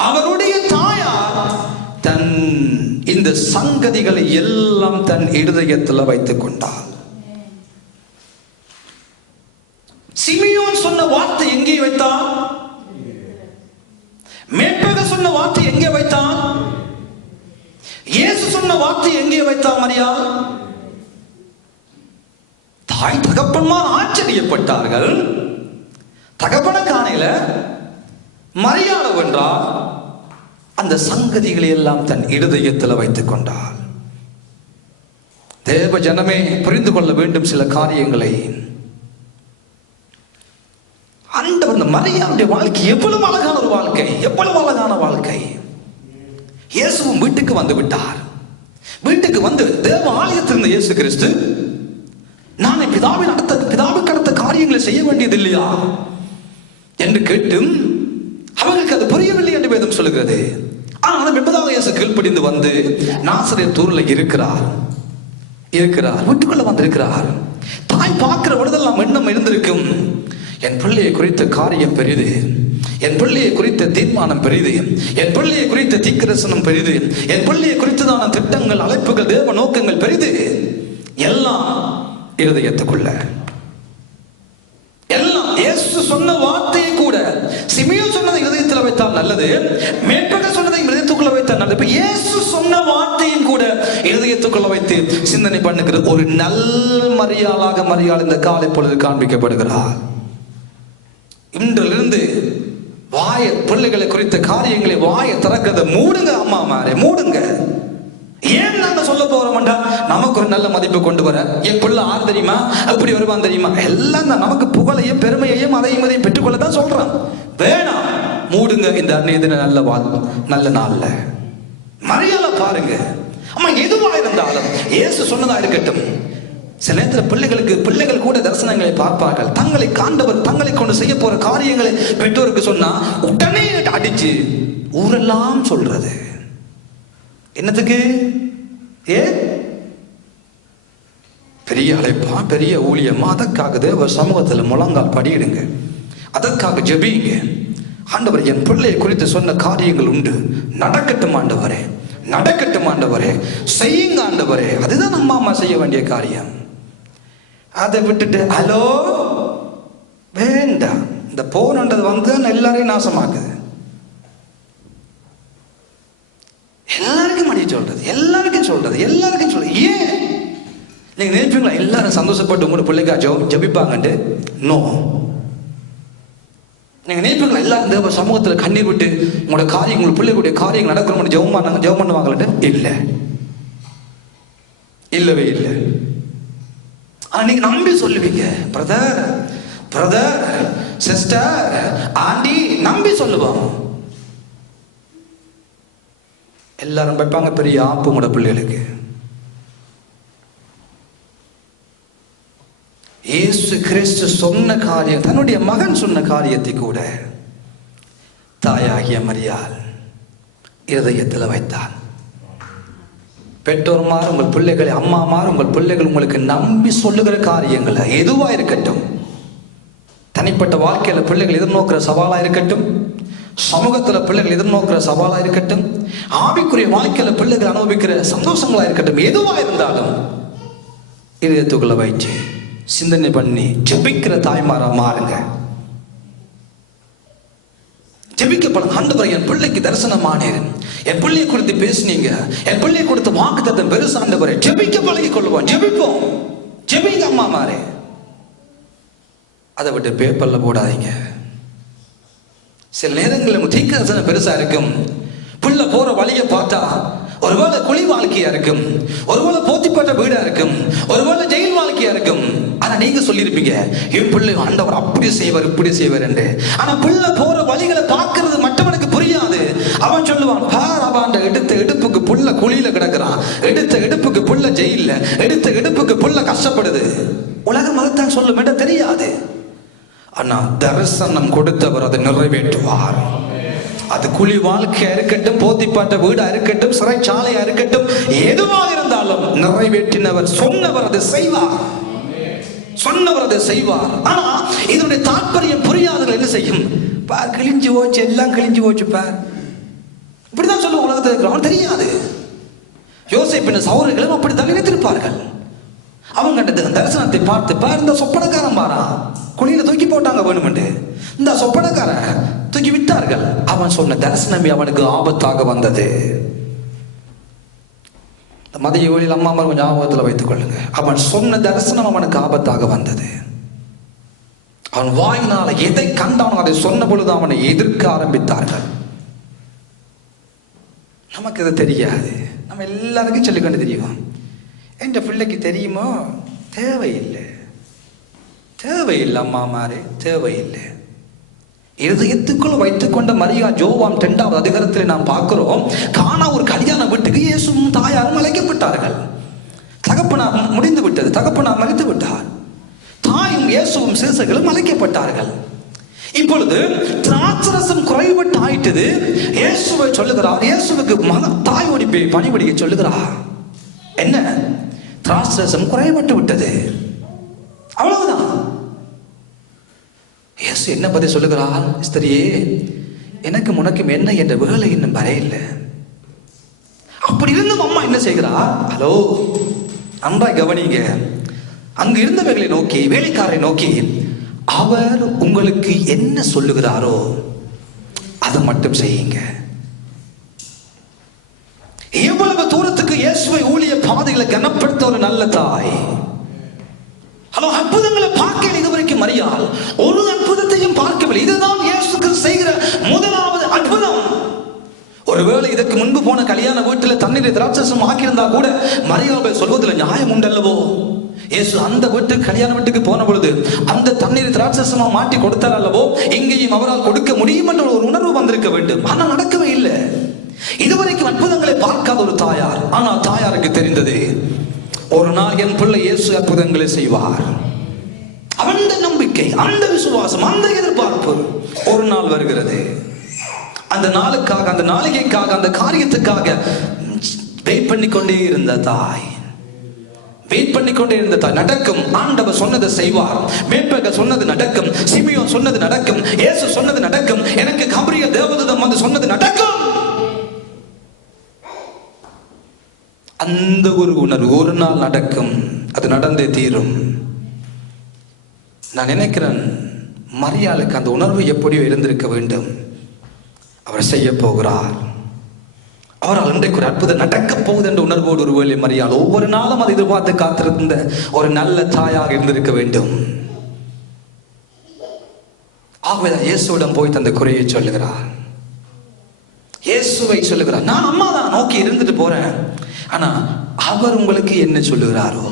அவருடைய தாயார் தன் இந்த சங்கதிகளை எல்லாம் தன் இருதயத்தில் வைத்துக் கொண்டார். சிமியோன் சொன்ன வார்த்தை எங்கே வைத்தான்? மேற்பக சொன்ன வார்த்தை எங்கே வைத்தான்? இயேசு சொன்ன வார்த்தை எங்கே வைத்தான்? மரியா தாய் தகப்பன்மார் ஆச்சரியப்பட்டார்கள். தகப்பன காணையில மரியாதை வென்றார். அந்த சங்கதிகளை எல்லாம் தன் இருதயத்தில் வைத்துக் கொண்டார். தேவ ஜனமே, புரிந்து கொள்ள வேண்டும் சில காரியங்களை. ஆண்டவர் இந்த மரியாளுடைய வாழ்க்கை எவ்வளவு அழகான ஒரு வாழ்க்கை, எவ்வளவு அழகான வாழ்க்கை. இயேசுவும் வீட்டுக்கு வந்து விட்டார். வீட்டுக்கு வந்து தேவ ஆலயத்தில் இருந்த இயேசு கிறிஸ்து, நான் பிதாவுக்கு அடுத்த காரியங்களை செய்ய வேண்டியது இல்லையா என்று கேட்டும் அவர்களுக்கு அது புரியவில்லை என்று வேதம் சொல்லுகிறது. ஆனால் பின்பதாக இயேசு கீழ்ப்படிந்து வந்து நாசரேத் ஊரில் இருக்கிறார். வீட்டுக்குள்ள வந்திருக்கிறார். தாய் பார்க்கிற பொழுதெல்லாம் எண்ணம் இருந்திருக்கும், என் பிள்ளையை குறித்த காரியம் பெரிது, என் பிள்ளையை குறித்த தீர்மானம் பெரிது, என் பிள்ளையை குறித்த தீர்க்கதரிசனம் பெரிது, என் பிள்ளையை குறித்ததான திட்டங்கள், அழைப்புகள், தேவ நோக்கங்கள் பெரிது. எல்லாம் இருதயத்துக்குள்ள, எல்லாம் இயேசு சொன்ன வார்த்தையை கூட சிமியோன் சொன்னதை இருதயத்தில் வைத்தால் நல்லது, மேற்பக சொன்னதை இருதயத்துக்குள்ள வைத்தால் நல்லது. இப்ப இயேசு சொன்ன வார்த்தையும் கூட இருதயத்துக்குள்ள வைத்து சிந்தனை பண்ணுகிற ஒரு நல்ல மரியாள் இந்த காலை பொழுது காண்பிக்கப்படுகிறார். இன்றிலிருந்து பிள்ளைகளை குறித்த காரியங்களை வாயை திறக்கிறத மூடுங்க. அம்மா மாரே மூடுங்க. ஏன் நாங்க சொல்ல போறோம்டா, நமக்கு ஒரு நல்ல மதிப்பு கொண்டு வர, என் பிள்ளை ஆறு தெரியுமா, அப்படி வருவான் தெரியுமா, எல்லாம் தான் நமக்கு புகழையும் பெருமையையும் அதையும் பெற்றுக்கொள்ள தான் சொல்றான். வேணாம், மூடுங்க. இந்த அன்னைய தின நல்ல நாள்ல மரியாதை பாருங்க. அம்மா எதுவா இருந்தாலும் இயேசு சொன்னதா இருக்கட்டும். சில நேரத்தில் பிள்ளைகள் கூட தரிசனங்களை பார்ப்பார்கள். தங்களை காண்டவர் தங்களை கொண்டு செய்ய போற காரியங்களை பெற்றோருக்கு சொன்னா உடனே அடிச்சு ஊரெல்லாம் சொல்றது. என்னத்துக்கு? பெரிய அழைப்பா, பெரிய ஊழியமா? அதற்காக தேவ சமூகத்தில் முழங்கால் படியிடுங்க, அதற்காக ஜெபிங்க. ஆண்டவர், என் பிள்ளையை குறித்து சொன்ன காரியங்கள் உண்டு, நடக்கட்டும் ஆண்டவரே, நடக்கட்டும் ஆண்டவரே, செய்யுங்க ஆண்டவரே. அதுதான் நம்ம அம்மா செய்ய வேண்டிய காரியம். அதை விட்டுட்டு ஹலோ வேண்டாம். இந்த போன்ன்றது வந்து எல்லாரையும் நாசமாக்குது. எல்லாருக்கும் அடி சொல்றது, எல்லாருக்கும் சொல்றது. ஏன் நீங்க நினைப்பீங்களா எல்லாரும் சந்தோஷப்பட்டு உங்களோட பிள்ளைக்கா ஜபிப்பாங்கன்ட்டு? நோ. நீங்க நினைப்பீங்களா எல்லாரும் தேவ சமூகத்தில் கண்ணீர் விட்டு உங்களோட காரியம், உங்களோட பிள்ளைகளுடைய காரியங்கள் நடக்கணும் ஜெபம் பண்ணுவாங்கன்ட்டு? இல்லவே இல்லை. ஆனா நீங்க நம்பி சொல்லுவீங்க, பிரதர் சிஸ்டர் ஆண்டி, நம்பி சொல்லுவாங்க. எல்லாரும் வைப்பாங்க பெரிய ஆப்பு உங்களோட பிள்ளைகளுக்கு. இயேசு கிறிஸ்து சொன்ன காரியம், தன்னுடைய மகன் சொன்ன காரியத்தை கூட தாயாகிய மரியாள் இருதயத்தில் வைத்தார். பெற்றோர்மார் உங்கள் பிள்ளைகளை, அம்மாமார் உங்கள் பிள்ளைகள் உங்களுக்கு நம்பி சொல்லுகிற காரியங்களை எதுவா இருக்கட்டும், தனிப்பட்ட வாழ்க்கையில பிள்ளைகள் எதிர்நோக்கிற சவாலா இருக்கட்டும், சமூகத்துல பிள்ளைகள் எதிர்நோக்கிற சவாலா இருக்கட்டும், ஆவிக்குரிய வாழ்க்கையில பிள்ளைகள் அனுபவிக்கிற சந்தோஷங்களா இருக்கட்டும், எதுவா இருந்தாலும் இதயத்துக்குள்ள வைச்சு சிந்தனை பண்ணி ஜெபிக்கிற தாய்மாரா மாறுங்க. ஜெபிக்கப்படும். ஆண்டவர், என் பிள்ளைக்கு தரிசனமானேன், என் பிள்ளையை குறித்து பேசுனீங்க, என் பிள்ளையை கொடுத்த வாக்குத்தத்தம் பெருசு ஆண்டவரே. ஜெபிக்க பழகிக் கொள்வோம், ஜெபிப்போம். ஜெபிங்க அம்மா மாறே. அதை விட்டு பேப்பர்ல போடாதீங்க. சில நேரங்களில் தீர்க்கதரிசனம் பெருசா இருக்கும். பிள்ளை போற வழியை பார்த்தா ஒருவேளை குழி வாழ்க்கையா இருக்கும், ஒருவேளை போத்திப்பட்ட வீடா இருக்கும், ஒருவேளை ஜெயில் வாழ்க்கையா இருக்கும். ஆனா ஆனா நீங்க சொல்லியிருப்பீங்க என் பிள்ளை ஆண்டவர் அப்படி செய்வார் இப்படி செய்வார் என்று. ஆனா பிள்ளை போற வழிகளை பார்க்கிறது மற்றவனுக்கு புரியாது. அவன் சொல்லுவான், பார் அவன் எடுத்த எடுப்புக்கு புள்ள குழியில கிடக்குறான், எடுத்த எடுப்புக்கு புள்ள ஜெயில, எடுத்த எடுப்புக்கு புள்ள கஷ்டப்படுது. உலகம் அதைத்தான் சொல்லும் என்று தெரியாது. ஆனா தரிசனம் கொடுத்தவர் அதை நிறைவேற்றுவார். அது குழி வாழ்க்கையா இருக்கட்டும், போத்திப்பாட்ட வீடா இருக்கட்டும், சிறைச்சாலையா இருக்கட்டும், எதுவாக இருந்தாலும் நிறைவேற்றினவர் சொன்னவர் அதை செய்வார். சொன்னவர் அதை செய்வார். ஆனா இதனுடைய தாற்பயம் புரியாதவர்கள் என்ன செய்யும்? பார் கிழிஞ்சு போச்சு, எல்லாம் கிழிஞ்சு போச்சு பார், இப்படிதான் சொல்லுவோம். உலகத்தில் இருக்கிறவன் தெரியாது. யோசேப்பின் சகோதரர்களும் அப்படித்தான் நினைத்திருப்பார்கள். அவங்க தரிசனத்தை பார்த்து, பார் இந்த சொப்பனக்காரன் பாரா குழியில தூக்கி போட்டாங்க வேணுமென்று, இந்த சொப்பனக்காரன் தூக்கி விட்டார்கள். அவன் சொன்ன தரிசனமே அவனுக்கு ஆபத்தாக வந்தது. மதிய வேளையில் அம்மா கொஞ்சம் ஞாபகத்தில் வைத்துக் கொள்ளுங்க. அவன் சொன்ன தரிசனம் அவனுக்கு ஆபத்தாக வந்தது. அவன் வாயினால எதை கண்டானோ அதை சொன்ன பொழுது அவனை எதிர்க்க ஆரம்பித்தார்கள். நமக்கு இது தெரியாது. நம்ம எல்லாருக்கும் சொல்லிக்கொண்டு தெரியும். என் பிள்ளைக்கு தெரியுமோ? தேவையில்லை, தேவையில்லை அம்மா மாறே, தேவையில்லை. இருதயத்துக்குள் வைத்துக் கொண்ட மரியா ஜோவான் 2வது அதிகாரத்தில் நாம் பார்க்கிறோம். கானா ஒரு கல்யாண வீட்டுக்கு இயேசுவும் தாயாரும் அழைக்கப்பட்டார்கள். தகப்பனார் முடிந்து விட்டது, தகப்பனார் மரித்து விட்டார். தாயும் இயேசுவும் சீசர்களும் அழைக்கப்பட்டார்கள். இப்பொழுது திராட்சரசம் குறைபட்டு ஆயிட்டது. இயேசுவை சொல்லுகிறார், இயேசுவுக்கு தாய் ஓடி போய் பணிபடிய சொல்லுகிறார். என்ன? திராட்சரசம் குறைபட்டு விட்டது, அவ்வளவுதான். இயேசு என்ன பதில் சொல்லுகிறார்? ஸ்திரியே, எனக்கு உனக்கும் என்ன என்ற வேலை இன்னும் வரையில்லை. அப்படி இருந்தும் அம்மா என்ன செய்கிறார்? ஹலோ, நன்றாய் கவனிங்க. அங்கு இருந்தவர்களை நோக்கி, வேலைக்காரரை நோக்கி, அவர் உங்களுக்கு என்ன சொல்லுகிறாரோ அதை மட்டும் செய்யுங்க. எவ்வளவு தூரத்துக்கு இயேசுவை ஊழிய பாதைகளை கனப்படுத்த ஒரு நல்ல தாய். ஹலோ, அற்புதங்களை பார்க்க இதுவரைக்கும் மரியாள் ஒரு அற்புதத்தையும் பார்க்கவில்லை. இதுதான் இயேசுக்கு செய்கிற முதலாவது அற்புதம். ஒருவேளை இதற்கு முன்பு போன கல்யாண வீட்டில் தண்ணீரை திராட்சரசம் ஆக்கியிருந்தா கூட மரியாள் சொல்வதில் நியாயம் உண்டல்லவோ? இயேசு அந்த வீட்டுக்கு கல்யாண வீட்டுக்கு போன பொழுது அந்த தண்ணீரை திராட்சரசமா மாட்டி கொடுத்தார் அல்லவோ? இங்கேயும் அவரால் கொடுக்க முடியும் என்ற ஒரு உணர்வு வந்திருக்க வேண்டும். ஆனால் நடக்கவே இல்லை. இதுவரைக்கும் அற்புதங்களை பார்க்காத ஒரு தாயார். ஆனால் தாயாருக்கு தெரிந்தது, ஒரு நாள் என் பிள்ளை இயேசு அற்புதங்களை செய்வார். அந்த நம்பிக்கை, அந்த விசுவாசம், அந்த எதிர்பார்ப்பு ஒரு நாள் வருகிறது. அந்த நாளுக்காக, அந்த நாளிகைக்காக, அந்த காரியத்துக்காக வெயிட் பண்ணிக்கொண்டே இருந்த தாய், வெயிட் பண்ணிக்கொண்டே இருந்த தாய். நடக்கும், ஆண்டவர் சொன்னதை செய்வார். மேற்பர்கள் சொன்னது நடக்கும், சிமியோன் சொன்னது நடக்கும், இயேசு சொன்னது நடக்கும், எனக்கு கபிரியேல் தேவதூதன் வந்து சொன்னது நடக்கும். அந்த ஒரு உணர்வு ஒரு நாள் நடக்கும், அது நடந்தே தீரும். நான் நினைக்கிறேன், மரியாளுக்கு அந்த உணர்வு எப்படியோ இருந்திருக்க வேண்டும். அவர் செய்ய போகிறார், அவரால் இன்றைக்கு ஒரு அற்புதம் நடக்க போகுது என்ற உணர்வோடு ஒருவேளை மரியாள் ஒவ்வொரு நாளும் அதை எதிர்பார்த்து காத்திருந்த ஒரு நல்ல தாயாக இருந்திருக்க வேண்டும். ஆகவேதான் இயேசுவிடம் போய் தந்த குறையை சொல்லுகிறார். இயேசுவை சொல்லுகிறார், நான் அம்மா தான் நோக்கி இருந்துட்டு போறேன், ஆனா அவர் உங்களுக்கு என்ன சொல்லுகிறாரோ?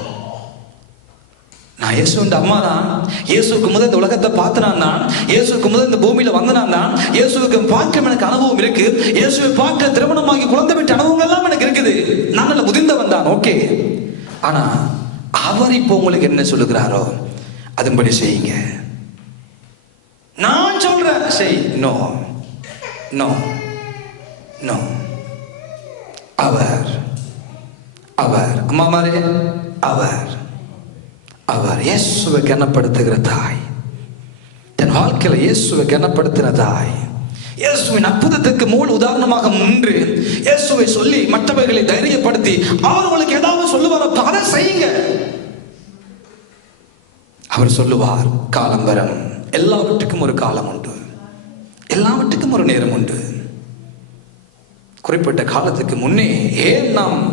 நான் இயேசுவின் அம்மா தான். இயேசுக்கு முதல் இந்த உலகத்தை பார்த்தனான் தான். இயேசுக்கு முதல் இந்த பூமியில வந்தனான் தான். இயேசுக்கு பார்க்க எனக்கு அனுபவம் இருக்கு. இயேசுவை பார்க்க திருமணமாகி குழந்தை விட்ட அனுபவங்கள் எல்லாம் எனக்கு இருக்குது. நான் நல்ல முதிர்ந்தவன் தான், ஓகே. ஆனா அவர் இப்போ உங்களுக்கு என்ன சொல்லுகிறாரோ அதன்படி செய்யுங்க. நான் சொல்றேன் செய். No no no. அவர் அவர் அம்மா மாரே, அவர் அவர் இயேசுவை கனப்படுத்துகிற தாய். தன் வாழ்க்கையில இயேசுவை கனப்படுத்தின தாய். இயேசுவின் அற்புதத்துக்கு மூல உதாரணமாக நின்று இயேசுவை சொல்லி மற்றவர்களை தைரியப்படுத்தி அவர் உங்களுக்கு ஏதாவது சொல்லுவார், அதை செய்யுங்க. அவர் சொல்லுவார், காலம் வரும். எல்லாவற்றுக்கும் ஒரு காலம் உண்டு, எல்லாவற்றுக்கும் ஒரு நேரம் உண்டு. குறிப்பிட்ட காலத்துக்கு முன்னே ஏன் நாம்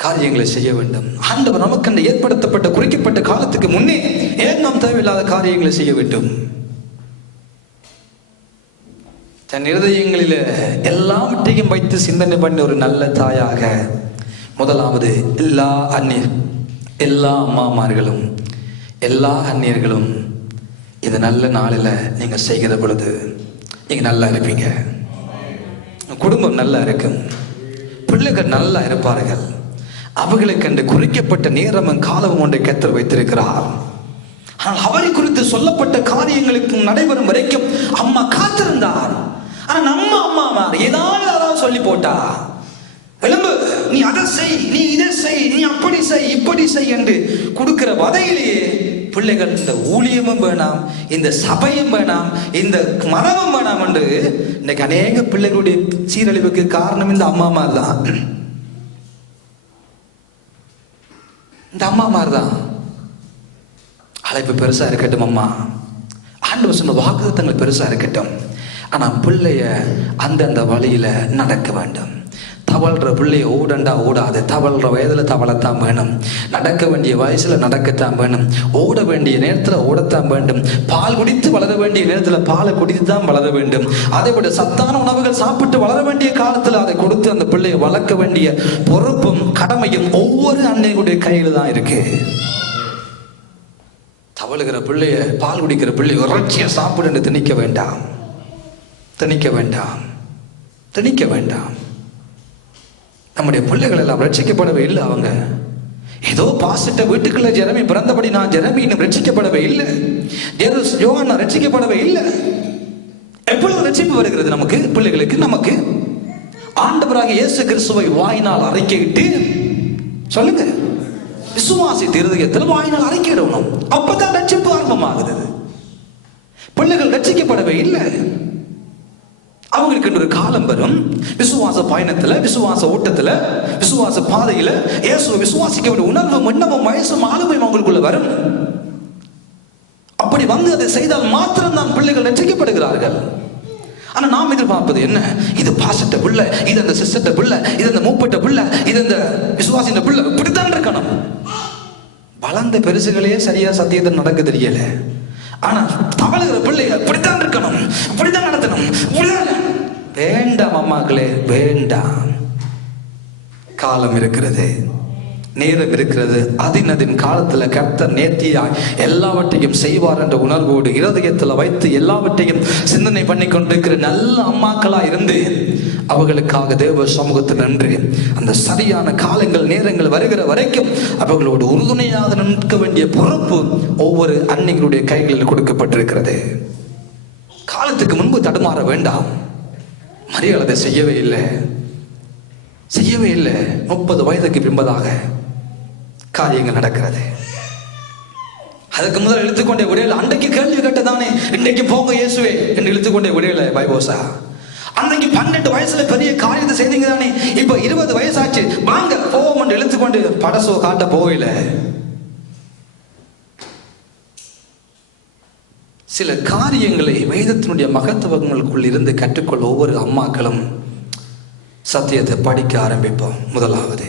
காரியங்களை செய்ய வேண்டும்? ஆண்டவர் நமக்கு அந்த ஏற்படுத்தப்பட்ட குறிக்கப்பட்ட காலத்துக்கு முன்னே ஏன் நாம் தேவையில்லாத காரியங்களை செய்ய வேண்டும்? தன் இருதயங்களில் எல்லாவற்றையும் வைத்து சிந்தனை பண்ண ஒரு நல்ல தாயாக, முதலாவது எல்லா எல்லா அம்மாமார்களும் எல்லா அந்நியர்களும் இந்த நல்ல நாளில் நீங்கள் செய்கிற பொழுது நீங்கள் நல்லா இருப்பீங்க. குடும்பம் நல்லா இருக்கும், பிள்ளைகள் நல்லா இருப்பார்கள். அவர்களுக்கு என்று குறிக்கப்பட்ட நேரமும் காலமும் ஒன்றை கர்த்தர் வைத்திருக்கிறார். ஆனால் அவரை குறித்து சொல்லப்பட்ட காரியங்களுக்கு நடைபெறும் வரைக்கும் அம்மா காத்திருந்தார். ஆனா நம்ம அம்மா ஏதாவது சொல்லி போட்டா, எலும்பு நீ அதை செய், நீ இதை செய், நீ அப்படி செய், இப்படி செய் என்று கொடுக்கிற வதையிலேயே பிள்ளைகள் இந்த ஊழியமும் வேணாம், இந்த சபையும் வேணாம், இந்த மனமும் வேணாம் என்று இன்னைக்கு அநேக பிள்ளைகளுடைய சீரழிவுக்கு காரணம் இந்த அம்மா தான். இந்த அம்மா தான். அழைப்பு பெருசா இருக்கட்டும் அம்மா, ஆண்டவர் சொன்ன வாக்குத்தத்தங்கள் பெருசா இருக்கட்டும், ஆனா பிள்ளைய அந்தந்த வழியில நடக்க வேண்டும். தவழ்ற பிள்ளைய ஓடண்டா ஓடாது, தவழ்ற வயதுல தவளத்தான் வேணும், நடக்க வேண்டிய வயசுல நடக்கத்தான் வேணும், ஓட வேண்டிய நேரத்துல ஓடத்தான் வேண்டும், பால் குடித்து வளர வேண்டிய நேரத்துல பாலை குடித்து தான் வளர வேண்டும். அதை விட சத்தான உணவுகள் சாப்பிட்டு வளர வேண்டிய காலத்துல அதை கொடுத்து அந்த பிள்ளையை வளர்க்க வேண்டிய பொறுப்பும் கடமையும் ஒவ்வொரு அன்னையுடைய கையில தான் இருக்கு. தவழுகிற பிள்ளைய, பால் குடிக்கிற பிள்ளைய இறைச்சியை சாப்பிடு திணிக்க வேண்டாம், திணிக்க வேண்டாம், திணிக்க வேண்டாம். நம்முடைய பிள்ளைகள் எல்லாம் ரட்சிக்கப்படவே இல்லை. அவங்க ஏதோ பாசிட்ட வீட்டுக்குள்ள ஜெரமி பிறந்தபடி நான் ஜெரமி இன்னும் ரட்சிக்கப்படவே இல்லை, யோவான் ரட்சிக்கப்படவே இல்லை. எப்பொழுது ரட்சிப்பு வருகிறது நமக்கு, பிள்ளைகளுக்கு? நமக்கு ஆண்டவராகிய இயேசு கிறிஸ்துவை வாயினால் அறிக்கையிட்டு சொல்லுங்க, விசுவாசித்த இருதயத்தில் வாயினால் அறிக்கையிடணும். அப்பதான் ரட்சிப்பு ஆரம்பமாகுது. பிள்ளைகள் ரட்சிக்கப்படவே இல்லை. அவங்களுக்கு ஒரு காலம் வரும், விசுவாச பயணத்துல, விசுவாச ஓட்டத்துல, விசுவாச பாதையில இயேசுவை விசுவாசிக்க வேண்டிய உணர்வும் எண்ணமும் வயசும் ஆளுமையும் அவங்களுக்குள்ள வரும். அப்படி வந்து அதை செய்தால் மாத்திரம் தான் பிள்ளைகள் ரட்சிக்கப்படுகிறார்கள். ஆனா நாம் எதிர்பார்ப்பது என்ன? இது பாசட்ட பிள்ளை, இது அந்த சிஸ்டர்ட்ட பிள்ளை, இது அந்த மூப்பட்ட பிள்ளை, இது அந்த விசுவாசித்த பிள்ளை, இப்படித்தான் இருக்கணும். வளர்ந்த பெருசுகளே சரியா சத்தியத்தை நடக்க தெரியல. ஆனா தவழுகிற பிள்ளைகள் இப்படித்தான் இருக்கணும், இப்படித்தான் நடத்தணும். வேண்டாம் அம்மாக்களே, வேண்டாம். காலம் இருக்கிறது, நேரம் இருக்கிறது. அதின் காலத்துல கர்த்தர் நேர்த்தியாய் எல்லாவற்றையும் செய்வார் என்ற உணர்வோடு இருதயத்தில் வைத்து எல்லாவற்றையும் சிந்தனை பண்ணி கொண்டிருக்கிற நல்ல அம்மாக்களா இருந்து அவர்களுக்காக தேவ சமூகத்தில் நின்று அந்த சரியான காலங்கள் நேரங்கள் வருகிற வரைக்கும் அவர்களோடு உறுதுணையாக நிற்க வேண்டிய பொறுப்பு ஒவ்வொரு அன்னைகளுடைய கைகளில் கொடுக்கப்பட்டிருக்கிறது. காலத்துக்கு முன்பு தடுமாற வேண்டாம். மரியாதை அதை செய்யவே இல்லை, செய்யவே இல்லை. 30 வயதுக்கு பின்பதாக காரியங்கள் நடக்கிறது. அதுக்கு முதல் இழுத்துக்கொண்டே விடையில, அன்றைக்கு கேள்வி கேட்டதானே இன்றைக்கு போங்க இயேசுவே என்று இழுத்துக்கொண்டே விடையில பைபோசா. அன்றைக்கு 12 வயசுல பெரிய காரியத்தை செய்தீங்க தானே, இப்ப 20 வயசாச்சு வாங்க போவோம் என்று இழுத்துக்கொண்டு படசோ காட்ட போகல. சில காரியங்களை வேதத்தினுடைய மகத்துவங்களுக்குள் இருந்து கற்றுக்கொள்ள ஒவ்வொரு அம்மாக்களும் சத்தியத்தை படிக்க ஆரம்பிப்போம். முதலாவது,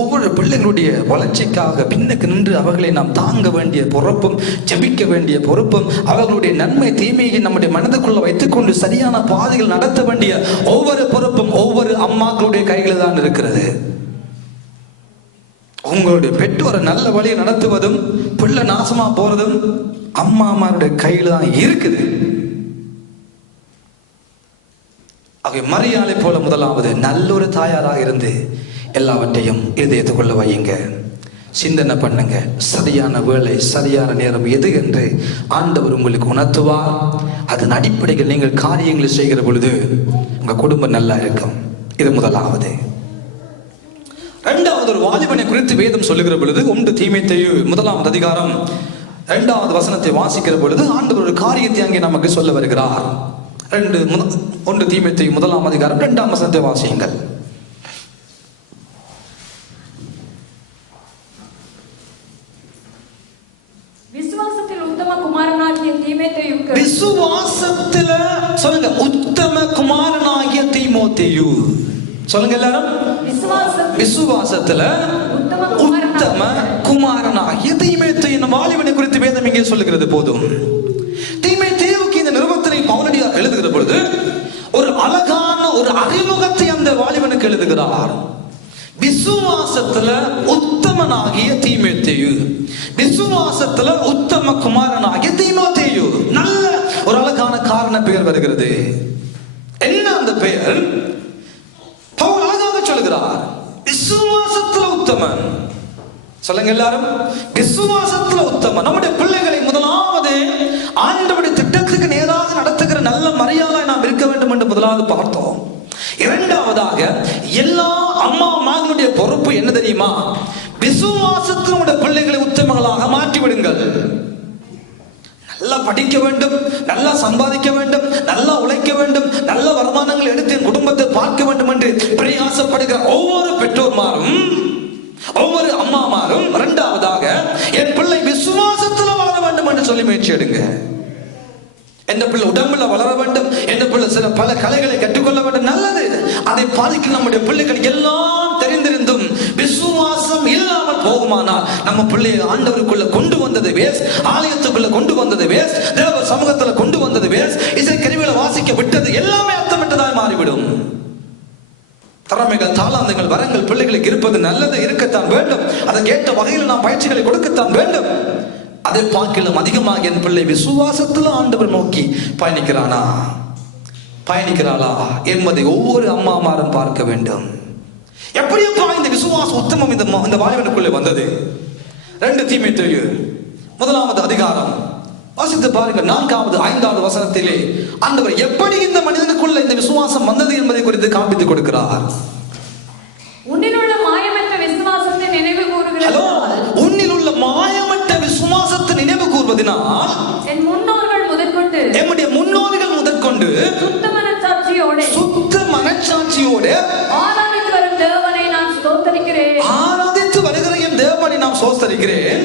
ஒவ்வொரு பிள்ளைகளுடைய வளர்ச்சிக்காக பின்னுக்கு நின்று அவர்களை நாம் தாங்க வேண்டிய பொறுப்பும், ஜெபிக்க வேண்டிய பொறுப்பும், அவர்களுடைய நன்மை தீமையை நம்முடைய மனதுக்குள்ள வைத்துக்கொண்டு சரியான பாதையில் நடத்த வேண்டிய ஒவ்வொரு பொறுப்பும் ஒவ்வொரு அம்மாக்களுடைய கையில் தான் இருக்கிறது. உங்களுடைய பெற்றோரை நல்ல வழியை நடத்துவதும் பிள்ளை நாசமா போறதும் அம்மாமாருடைய கையில் தான் இருக்குது. ஆக மரியாதை போல முதலாவது நல்ல ஒரு தாயாராக இருந்து எல்லாவற்றையும் இதயத்துக்குள்ள வையுங்க, சிந்தனை பண்ணுங்க. சரியான வேலை, சரியான நேரம் எது என்று ஆண்டவர் உங்களுக்கு உணர்த்துவார். அதன் அடிப்படையில் நீங்கள் காரியங்களை செய்கிற பொழுது உங்க குடும்பம் நல்லா இருக்கும். இது முதலாவது. இரண்டாவது, ஒரு வாலிபனை குறித்து வேதம் சொல்லுகிற பொழுது 1 தீமோத்தேயு 1 அதிகாரம் 2வது வசனத்தை வாசிக்கிற பொழுது ஆண்டவர் ஒரு காரியத்தை அங்கே நமக்கு சொல்ல வருகிறார். 1 தீமோத்தேயு 1 அதிகாரம் 2ஆம் வசனத்தை வாசியுங்கள். விசுவாசத்தில் உத்தம குமாரனாகிய தீமோத்தேயுவுக்கு, விசுவாசத்துல சொல்லுங்க, உத்தம குமாரனாகிய தீமோத்தேயு சொல்லுங்க எல்லாரும். விசுவாசத்துல உத்தம குமாரனாகிய தீமோத்தேயு வாலிபனை குறித்து வேதம் இங்கே சொல்லுகிறது. போதும், தீமோத்தேயுவுக்கு இந்த நிருபத்தினை பவுலடியார் எழுதுகிற பொழுது ஒரு அழகான ஒரு அறிமுகத்தை அந்த வாலிபனுக்கு எழுதுகிறார். விசுவாசத்துல உத்தம உத்தமனாகிய தீமோத்தேயு. விசுவாசத்துல உத்தம குமாரனாகிய தீமோத்தேயு. நல்ல ஒரு அழகான காரண பெயர் வருகிறது. என்ன அந்த பெயர்? பவுல் அழகாக சொல்கிறார், விசுவாசத்துல உத்தமன். சொல்லுங்க எல்லாரும், விசுவாசத்துல உத்தமன். நம்முடைய பிள்ளைகளை முதலாவது ஆண்டவருடைய திட்டத்துக்கு நேராக நடத்துகிற நல்ல மரியாதை நாம் இருக்க வேண்டும் என்று முதலாவது பார்த்தோம். இரண்டாவதாக எல்லா அம்மா மகனுடைய பொறுப்பு என்ன தெரியுமா? விசுவாசத்தினுடைய பிள்ளைகளை உத்தமங்களாக மாற்றிவிடுங்கள். நல்லா படிக்க வேண்டும், நல்லா சம்பாதிக்க வேண்டும், நல்லா உழைக்க வேண்டும், நல்ல வருமானங்கள் எடுத்து என் குடும்பத்தை பார்க்க வேண்டும் என்று பிரயாசப்படுகிற ஒவ்வொரு பெற்றோர்மாரும், ஒவ்வொரு அம்மாமாரும் இரண்டாவதாக என் பிள்ளை விசுவாசத்தில் வளர வேண்டும் என்று சொல்லி முயற்சி எடுங்க. எந்த பிள்ளை உடம்புல வளர வேண்டும், எந்த பிள்ளை சில பல கலைகளை கற்றுக்கொள்ள வேண்டும், நல்லது. அதை பாதிக்க நம்முடைய பிள்ளைகள் எல்லாம் தெரிந்திருந்தும் விசுவாசம் இல்லாமல் போகுமானால் நம்ம பிள்ளையை ஆண்டவருக்குள்ள கொண்டு வந்தது வேஸ்ட், ஆலயத்துக்குள்ள கொண்டு வந்தது வேஸ்ட், தேவ சமூகத்துல கொண்டு வந்தது வேஸ்ட், இசை கருவிகளை வாசிக்க விட்டது எல்லாமே அர்த்தமற்றதாய் மாறிவிடும். திறமைகள், தாளாந்தங்கள், வரங்கள் பிள்ளைகளுக்கு இருப்பது நல்லது, இருக்கத்தான் வேண்டும். அதை கேட்ட வகையில் நாம் பயிற்சிகளை கொடுக்கத்தான் வேண்டும். அதை பார்க்கலாம் அதிகமாக என் பிள்ளை விசுவாசத்துல ஆண்டவர் நோக்கி பயணிக்கிறானா, பயணிக்கிறாளா என்பதை ஒவ்வொரு அம்மாமாரும் பார்க்க வேண்டும். எப்படியப்பா இந்த விசுவாச உத்தமம் இந்த வாலிபனுக்குள்ளே வந்தது? 2 தீமோத்தேயு 1 அதிகாரம் வாசித்து பாருங்கள். 4வது 5வது வசனத்திலே ஆண்டவர் எப்படி இந்த மனிதனுக்குள்ள இந்த விசுவாசம் வந்தது என்பதை குறித்து காண்பித்துக் கொடுக்கிறார். உன்னிலுள்ள மாயமற்ற விசுவாசத்தை நினைவு கூறுகிறதால், உன்னில் உள்ள மாயமற்ற விசுவாசத்தை நினைவு கூறுவதனால் என் முன்னோர்கள் முதற்கொண்டு, நம்முடைய முன்னோர்கள் முதற்கொண்டு சுத்த மனச்சாட்சியோடு ஆராதித்து வரும் தேவனை நான் ஸ்தோத்தரிக்கிறேன். ஆராதித்து வருகிற என் தேவனை நான் ஸ்தோத்தரிக்கிறேன்.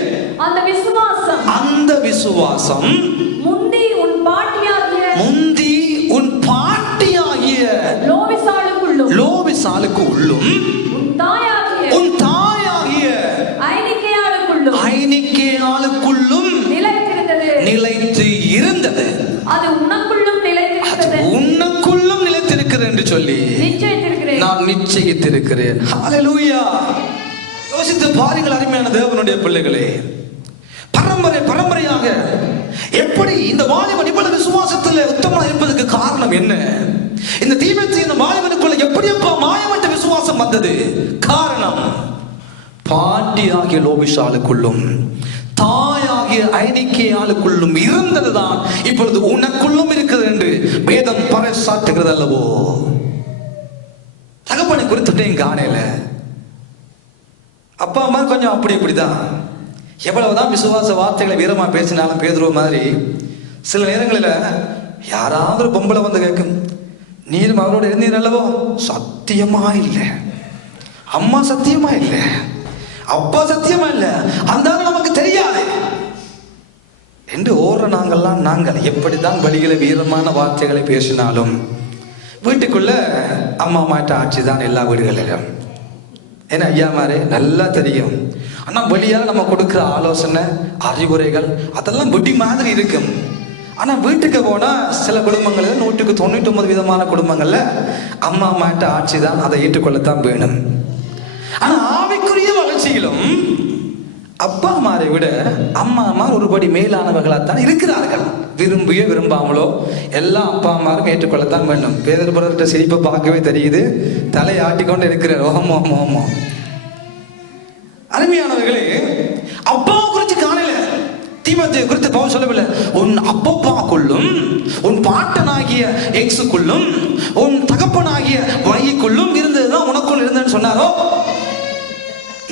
அந்த விசுவாசம் முந்தி உன் பாட்டியாகிய லோவிசாளுக்கு உள்ளும் உன் தாயாகிய ஐனிக்கேயாளுக்குள்ளும் நிலைத்து இருந்தது. அது உனக்குள்ளும் நிலைத்திருக்கிறது என்று சொல்லி நான் நிச்சயித்திருக்கிறேன். ஹல்லேலூயா. யோசித்து பாருங்கள் அருமையான தேவனுடைய பிள்ளைகளே, பரம்பரையாக எப்படி இந்த வாலிபன் இவ்வளவு விசுவாசத்தில் உத்தமனாக இருப்பதற்கு காரணம் என்ன? இந்த தீமோத்தேயு இந்த வாலிபனுக்குள்ள எப்படியப்பா மாயமற்ற விசுவாசம் வந்தது? காரணம் பாட்டியாகிய லோவிசாளுக்குள்ளும் தாயாகிய ஐனிக்கேயாளுக்குள்ளும் இருந்ததுதான் இப்பொழுது உனக்குள்ளும் இருக்கிறது என்று வேதம் பறைசாற்றுகிறது அல்லவோ? தகப்பனை குறித்துட்டேன் காணல. அப்பா அம்மா கொஞ்சம் அப்படி இப்படிதான். எவ்வளவுதான் விசுவாச வார்த்தைகளை வீரமா பேசினாலும் பேதுரு மாதிரி சில நேரங்களில் யாராவது ஒரு பொம்பளை வந்து கேட்கும், நீரும் அவரோட இருந்தீர் அல்லவோ? சத்தியமா இல்லை, அம்மா சத்தியமா இல்லை, அப்பா சத்தியமா இல்லை, அந்த நமக்கு தெரியாது என்று ஓடுற நாங்கள் எப்படிதான் வழிகளை வீரமான வார்த்தைகளை பேசினாலும் வீட்டுக்குள்ள அம்மா மாட்ட ஆட்சி தான் எல்லா வீடுகளிலும். ஏன்னா ஐயா மாரே நல்லா தெரியும். ஆனால் வெளியால் நம்ம கொடுக்குற ஆலோசனை அறிவுரைகள் அதெல்லாம் வெடி மாதிரி இருக்கும். ஆனால் வீட்டுக்கு போனால் சில குடும்பங்களில் 99% விதமான குடும்பங்களில் அம்மா மாட்ட ஆட்சி தான், அதை ஏற்றுக்கொள்ளத்தான் வேணும். ஆனால் ஆவிக்குரிய வளர்ச்சியிலும் அப்பா அம்மாரை விட அம்மா அம்மா ஒருபடி மேலானவர்களாத்தான் இருக்கிறார்கள். விரும்பியோ விரும்பாமலோ எல்லா அப்பா அம்மாரும் ஏற்றுக்கொள்ளத்தான் வேண்டும். பேதர்புரர்கிட்ட சிரிப்பை பார்க்கவே தெரியுது, தலை ஆட்டிக்கொண்டு இருக்கிறார். ஓமோ ஓமோ. அருமையானவர்களே, அப்பா குறித்து காணல, தீமோத்தேயு குறித்து பவுல் சொல்லவில்லை. உன் அப்பப்பாக்குள்ளும் உன் பாட்டனாகிய எக்ஸுக்குள்ளும் உன் தகப்பனாகிய வைக்குள்ளும் இருந்ததுதான் உனக்குள் இருந்தேன்னு சொன்னாரோ?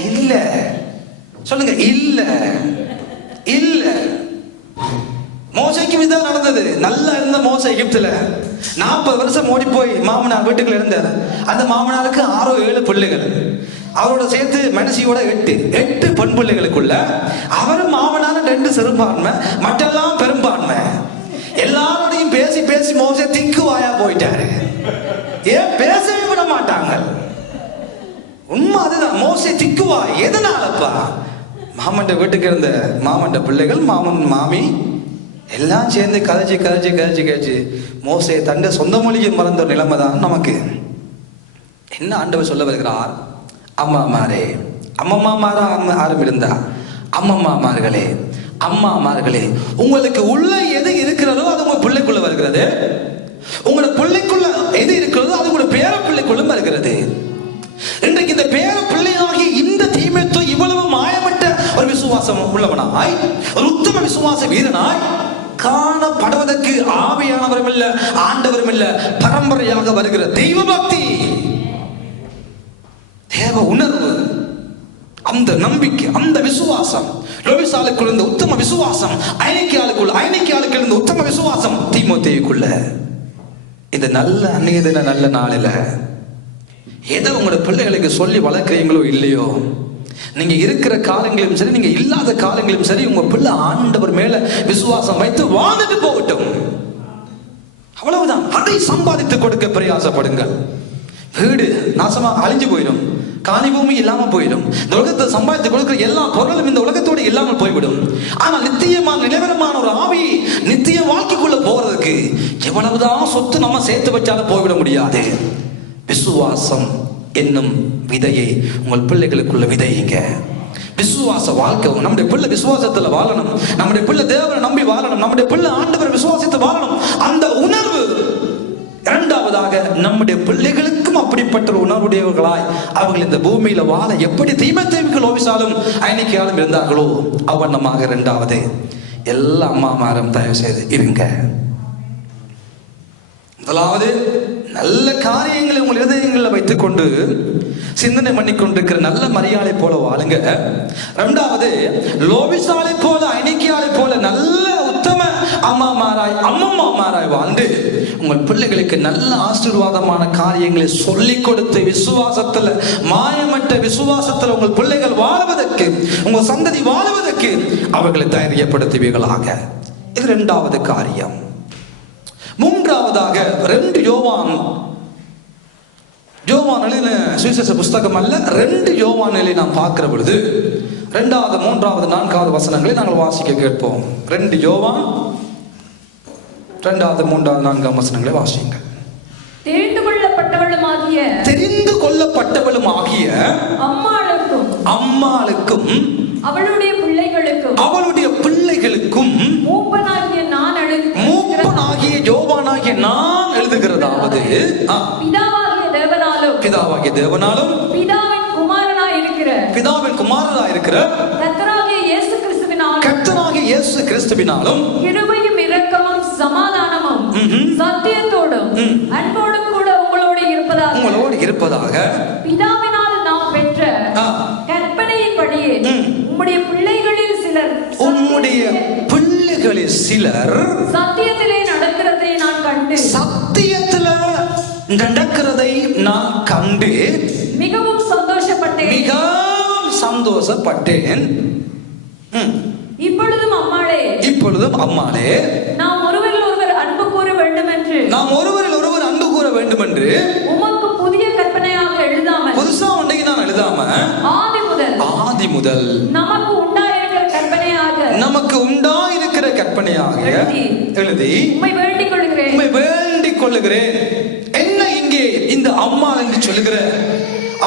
இல்ல. சொல்லுங்க, இல்ல இல்ல. மோசைக்கு இதான் நடந்தது. நல்லா இருந்த மோசை எகிப்துல 40 வருஷம் ஓடி போய் மாமனார் வீட்டுக்குள்ள இருந்தார். அந்த மாமனாருக்கு 6-7 பிள்ளைகள், அவரோட சேர்த்து மனசியோட 8 பெண் பிள்ளைகளுக்குள்ள அவரும் மாமனாரும் 2 சிறுபான்மை, மற்றெல்லாம் பெரும்பான்மை. எல்லாரோடையும் பேசி பேசி மோசை திக்குவாயா போயிட்டாரு. ஏன் பேசவே விட மாட்டாங்க. உண்மை அதுதான். மோசை திக்குவா. எதனாலப்பா? மாமன்ட வீட்டுக்கு இருந்த மாமன்ட பிள்ளைகள், மாமன் மாமி எல்லாம் சேர்ந்து கதைச்சு மோசே தண்ட சொந்த மொழியை மறந்த நிலைமை தான் நமக்கு. என்ன ஆண்டவர் சொல்ல வருகிறார்? அம்மா மாரே, அம்மம்மாமாரா ஆரம் இருந்தா, அம்மம்மாமார்களே, அம்மாமார்களே, உங்களுக்கு உள்ள எது இருக்கிறதோ அது உங்க பிள்ளைக்குள்ள வருகிறது. உங்களோட பிள்ளைக்குள்ள எது இருக்கிறதோ அது உங்களோட பேர பிள்ளைக்குள்ளும் வருகிறது. இன்றைக்கு இந்த பேர பிள்ளையாகி இந்த தீமைத்துவம் இவ்வளவு மாயமற்ற ஒரு விசுவாசம் உள்ளவனாய், ஒரு உத்தம விசுவாச வீரனாய் காணப்படுவதற்கு ஆவியானவரும் இல்ல, ஆண்டவரும் இல்ல, பரம்பரையாக வருகிற தெய்வ பக்தி, தேவ உணர்வு, அந்த நம்பிக்கை, அந்த விசுவாசம், லோவிசாலுக்குள் இருந்த உத்தம விசுவாசம், ஐனிக்கியாளுக்குள் இருந்த உத்தம விசுவாசம் தீமோத்தேயுக்குள்ள இந்த நல்ல அன்னைய தின நல்ல நாளில ஏதோ உங்களோட பிள்ளைகளுக்கு சொல்லி வளர்க்குறீங்களோ இல்லையோ, நீங்க இருக்கிற காலங்களிலும் சரி, நீங்க இல்லாத காலங்களிலும் சரி, உங்க பிள்ளை ஆண்டவர் மேல விசுவாசம் வைத்து வாழ்ந்துட்டு போகட்டும். அவ்வளவுதான். அதை சம்பாதித்து கொடுக்க பிரயாசப்படுங்கள். வீடு நாசமா அழிஞ்சு போயிடும், காணி பூமி இல்லாம போயிடும், இந்த உலகத்தை சம்பாதித்து கொடுக்கிற எல்லா பொருளும் இந்த உலகத்தோடு இல்லாமல் போய்விடும். ஆனால் நித்தியமான நிலவரமான ஒரு ஆவி நித்திய வாழ்க்கைக்குள்ள போறதுக்கு எவ்வளவுதான் சொத்து நம்ம சேர்த்து வச்சாலும் போய்விட முடியாது. விசுவாசம் என்னும் விதையை உங்கள் பிள்ளைகளுக்குள்ள விதையுங்க. விசுவாச வாழ்க்கை, நம்முடைய பிள்ளை விசுவாசத்துல வாழணும், நம்முடைய பிள்ளை தேவனை நம்பி வாழணும், நம்முடைய பிள்ளை ஆண்டவர் விசுவாசித்து வாழணும். அந்த உணர்வு இரண்டாவதாக நம்முடைய பிள்ளைகளுக்கும் அப்படிப்பட்ட உணர்வுடையவர்களாய் அவர்கள் இந்த பூமியில வாழ எப்படி தீமோத்தேயுக்கு லோவிசாலும் ஐனிக்கியாலும் இருந்தார்களோ அவண்ணமாக இரண்டாவது எல்லா அம்மாமாரும் தயவு செய்து இருங்க. முதலாவது நல்ல காரியங்களை உங்கள் இதயங்களில் வைத்துக் கொண்டு சிந்தனை பண்ணி கொண்டிருக்கிற நல்ல மரியாதை போல வாழுங்க. இரண்டாவது லோவிசாலை போல ஐனிக்கியாலை போல நல்ல உத்தம அம்மம்மாராய் வாழ்ந்து உங்கள் பிள்ளைகளுக்கு நல்ல ஆசீர்வாதமான காரியங்களை சொல்லிக் கொடுத்து விசுவாசத்துல, மாயமற்ற விசுவாசத்துல உங்கள் பிள்ளைகள் வாழ்வதற்கு, உங்கள் சந்ததி வாழ்வதற்கு அவர்களை தைரியப்படுத்துவீர்களாக. இது இரண்டாவது காரியம். மூன்றாவதாக 2 யோவான் எழுதின சுவிசேஷ புஸ்தகம் அல்ல, 2 யோவான் நாம் பார்க்கிற பொழுது 2வது, 3வது, 4வது வசனங்களை நாங்கள் வாசிக்க கேட்போம். 2 யோவான் 2வது, 3வது, 4வது வசனங்களை வாசியுங்கள். தெரிந்து கொள்ளப்பட்டவளுமாகிய அம்மாளுக்கும் அவளுடைய பிள்ளைகளுக்கும் மூப்பனாகிய யோவானாகிய நான் எழுதுகிறதாவது, பிதாவாகிய தேவனாலும் பிதாவின் குமாரனாய் இருக்கிற கர்த்தராகிய இயேசு கிறிஸ்துவினாலும் கிருபையும் இரக்கமும் சமாதானமும் சத்தியத்தோடும் அன்போடும் கூட உங்களோடு இருப்பதாக பிதாவினால் நாம் பெற்ற கற்பனையின்படியே உம்முடைய பிள்ளைகளில் சிலர் சத்தியத்திலே நடக்கிறதை நான் கண்டு மிகவும் சந்தோஷப்பட்டேன். இப்பொழுதும் அம்மாளே நாம் ஒருவரில் ஒருவர் அன்பு கூற வேண்டும் என்று உமக்கு புதிய கற்பனையாக எழுதாமல், புதுசா ஒன்றைக்கு நான் எழுதாம, ஆதி முதல் நமக்கு உண்டாயிருக்கிற கற்பனையாக எழுதி உம்மை வேண்டிக் கொள்ளுகிறேன். என்ன இங்கே இந்த அம்மாள் என்று சொல்லுகிற,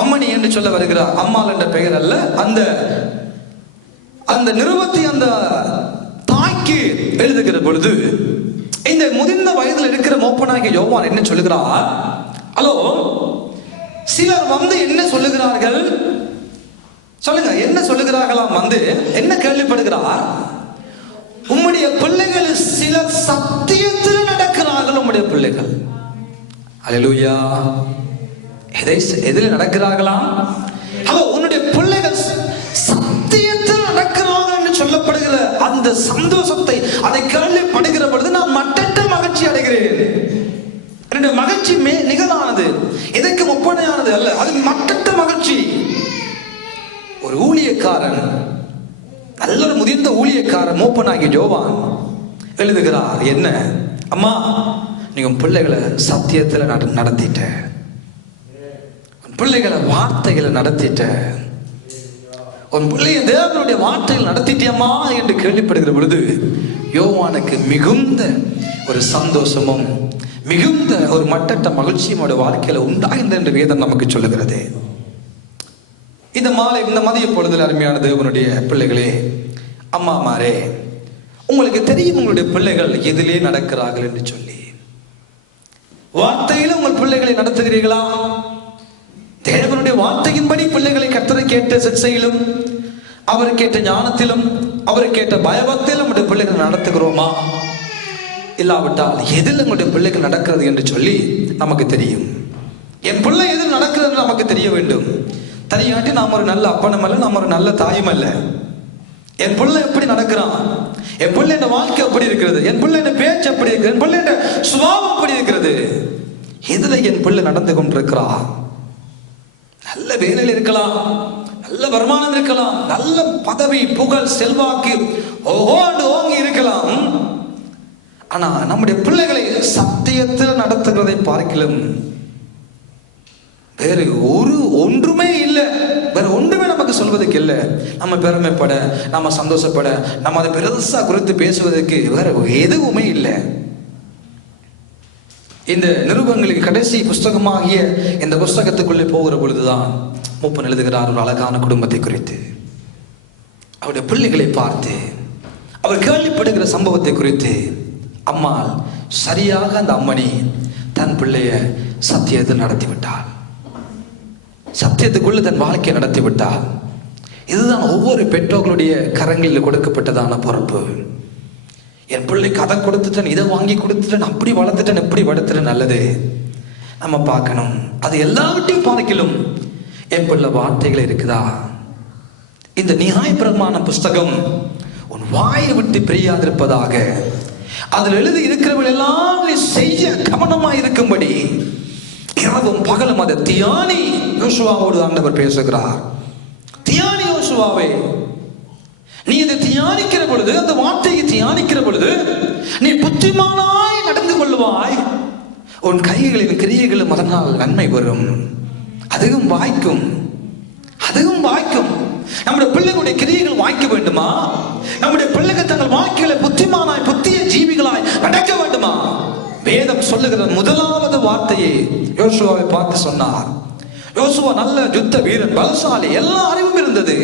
அம்மணி என்று சொல்ல வருகிறார். அம்மாள் என்ற பெயர் அல்ல, அந்த நிருபத்தை அந்த தாய்க்கு எழுதுகிற பொழுது இந்த முதிர்ந்த வயதில் இருக்கிற மூப்பனாகிய யோவான் என்ன சொல்லுகிறார்? ஹலோ, சிலர் வந்து என்ன சொல்லுகிறார்கள் சொல்லுங்க, என்ன சொல்லுகிறார்களாம்? வந்து என்ன கேள்விப்படுகிறார்? உம்முடைய பிள்ளைகள் சிலர் சத்தியத்தில் நடக்கிறார்கள். உம்முடைய பிள்ளைகள் அல்லேலூயா, எதில் நடக்கிறார்களாம்? ஹலோ, உன்னுடைய பிள்ளைகள் சத்தியத்தில் நடக்கிறார்கள் என்று சொல்லப்படுகிற அந்த சந்தோஷத்தை, அதை கேள்விப்படுகிற பொழுது நான் மட்டற்ற மகிழ்ச்சி அடைகிறேன். என்னுடைய மகிழ்ச்சி நிகழானது, இதற்கு ஒப்பனையானது அல்ல, அது மட்டற்ற மகிழ்ச்சி. ஒரு ஊழியக்காரன், நல்ல ஒரு முதிர்ந்த ஊழியக்காரன் மூப்பனாகிய யோவான் எழுதுகிறார். என்ன? அம்மா, நீங்க பிள்ளைகளை சத்தியத்துல நடத்திட்ட, பிள்ளைகளை வார்த்தைகளை நடத்திட்ட, உன் பிள்ளைய தேவனுடைய வார்த்தைகள் நடத்திட்டியம்மா என்று கேள்விப்படுகிற பொழுது யோவானுக்கு மிகுந்த ஒரு சந்தோஷமும் மிகுந்த ஒரு மட்டற்ற மகிழ்ச்சியும் வாழ்க்கையில உண்டாயிருந்த என்று வேதம் நமக்கு சொல்லுகிறது. இந்த மதிய பொழுதில் அருமையான தேவனுடைய பிள்ளைகளே, அம்மாமாரே, உங்களுக்கு தெரியும் உங்களுடைய பிள்ளைகள் எதிலே நடக்கிறார்கள் என்று சொல்லி. வார்த்தையில உங்கள் பிள்ளைகளை நடத்துகிறீர்களா? தேவனுடைய வார்த்தையின்படி பிள்ளைகளை கர்த்தரை கேட்ட சிக்ஷையிலும், அவர் கேட்ட ஞானத்திலும், அவர் கேட்ட பயபக்தியிலும் நம்முடைய பிள்ளைகளை நடத்துகிறோமா? இல்லாவிட்டால் எதில் உங்களுடைய பிள்ளைகள் நடக்கிறது என்று சொல்லி நமக்கு தெரியும். என் பிள்ளை எதில் நடக்கிறது நமக்கு தெரிய வேண்டும். தனியாட்டி நாம் ஒரு நல்ல அப்பனும் அல்ல, நாம் ஒரு நல்ல தாயும் அல்ல. என் பிள்ளை எப்படி நடக்கிறான், என் பிள்ளை வாழ்க்கை எப்படி இருக்கிறது, என் பிள்ளை பேச்சு எப்படி இருக்கிறது, என் பிள்ளை சுபாவம் எப்படி இருக்கிறது, எதுல என் பிள்ளை நடந்து கொண்டிருக்கிறா? நல்ல வேலையில் இருக்கலாம், நல்ல வருமானம் இருக்கலாம், நல்ல பதவி புகழ் செல்வாக்கு ஓங்கி இருக்கலாம். ஆனா நம்முடைய பிள்ளைகளை சத்தியத்தில் நடத்துகிறதை பார்க்கலாம் வேறு ஒன்றுமே இல்லை. வேற ஒன்றுமே நமக்கு சொல்வதற்கு இல்லை. நம்ம பெருமைப்பட, நம்ம சந்தோஷப்பட, நம்ம அதை பெருசா குறித்து பேசுவதற்கு வேற எதுவுமே இல்லை. இந்த நிருபங்களுக்கு கடைசி புஸ்தகமாகிய இந்த புஸ்தகத்துக்குள்ளே போகிற பொழுதுதான் மூப்பன் எழுதுகிறார் ஒரு அழகான குடும்பத்தை குறித்து, அவருடைய பிள்ளைகளை பார்த்து, அவர் கேள்விப்படுகிற சம்பவத்தை குறித்து. அம்மாள் சரியாக அந்த அம்மணி தன் பிள்ளைய சத்தியத்தில் நடத்திவிட்டாள், சத்தியத்துக்குள்ள தன் வாழ்க்கையை நடத்திவிட்டாள். இதுதான் ஒவ்வொரு பெற்றோர்களுடைய கரங்களில் கொடுக்கப்பட்டதான பொறுப்பு. என் பிள்ளைக்கு அதை கொடுத்துட்டேன், இதை வாங்கி கொடுத்துட்டேன், அப்படி வளர்த்துட்டேன், எப்படி வளர்த்துட்டேன், நல்லது நம்ம பார்க்கணும். அது எல்லாவற்றையும் பார்க்கலும் என் பிள்ளை வார்த்தைகள் இருக்குதா? இந்த நியாயப்பிரமாண புஸ்தகம் உன் வாயை விட்டு பிரியாதிருப்பதாக, அதில் எழுதி இருக்கிறவர்கள் எல்லாம் நீ செய்ய கவனமாய் இருக்கும்படி இரவும் பகலும் அதை தியானி. யோசுவாவோடு ஆண்டவர் பேசுகிறார். தியானி யோசுவாவே, நீ இதை தியானிக்கிற பொழுது, அந்த வார்த்தையை தியானிக்கிற பொழுது நீ புத்திமானாய் நடந்து கொள்வாய். உன் கைகளின் கிரியைகளும் அதனால் நன்மை வரும். அதுவும் வாய்க்கும், அதுவும் வாய்க்கும். நம்முடைய பிள்ளைகளுடைய கிரியைகள் வாய்க்க வேண்டுமா? நம்முடைய பிள்ளைகள் தங்கள் வாழ்க்கையில புத்திமானாய் புத்திய ஜீவிகளாய் நடக்க வேண்டுமா? வேதம் சொல்லுகிற முதலாவது வார்த்தையை யோசுவாவை பார்த்து சொன்னார். யோசுவா நல்ல யுத்த வீரன், பலசாலி, எல்லா அறிவும் இருந்தது,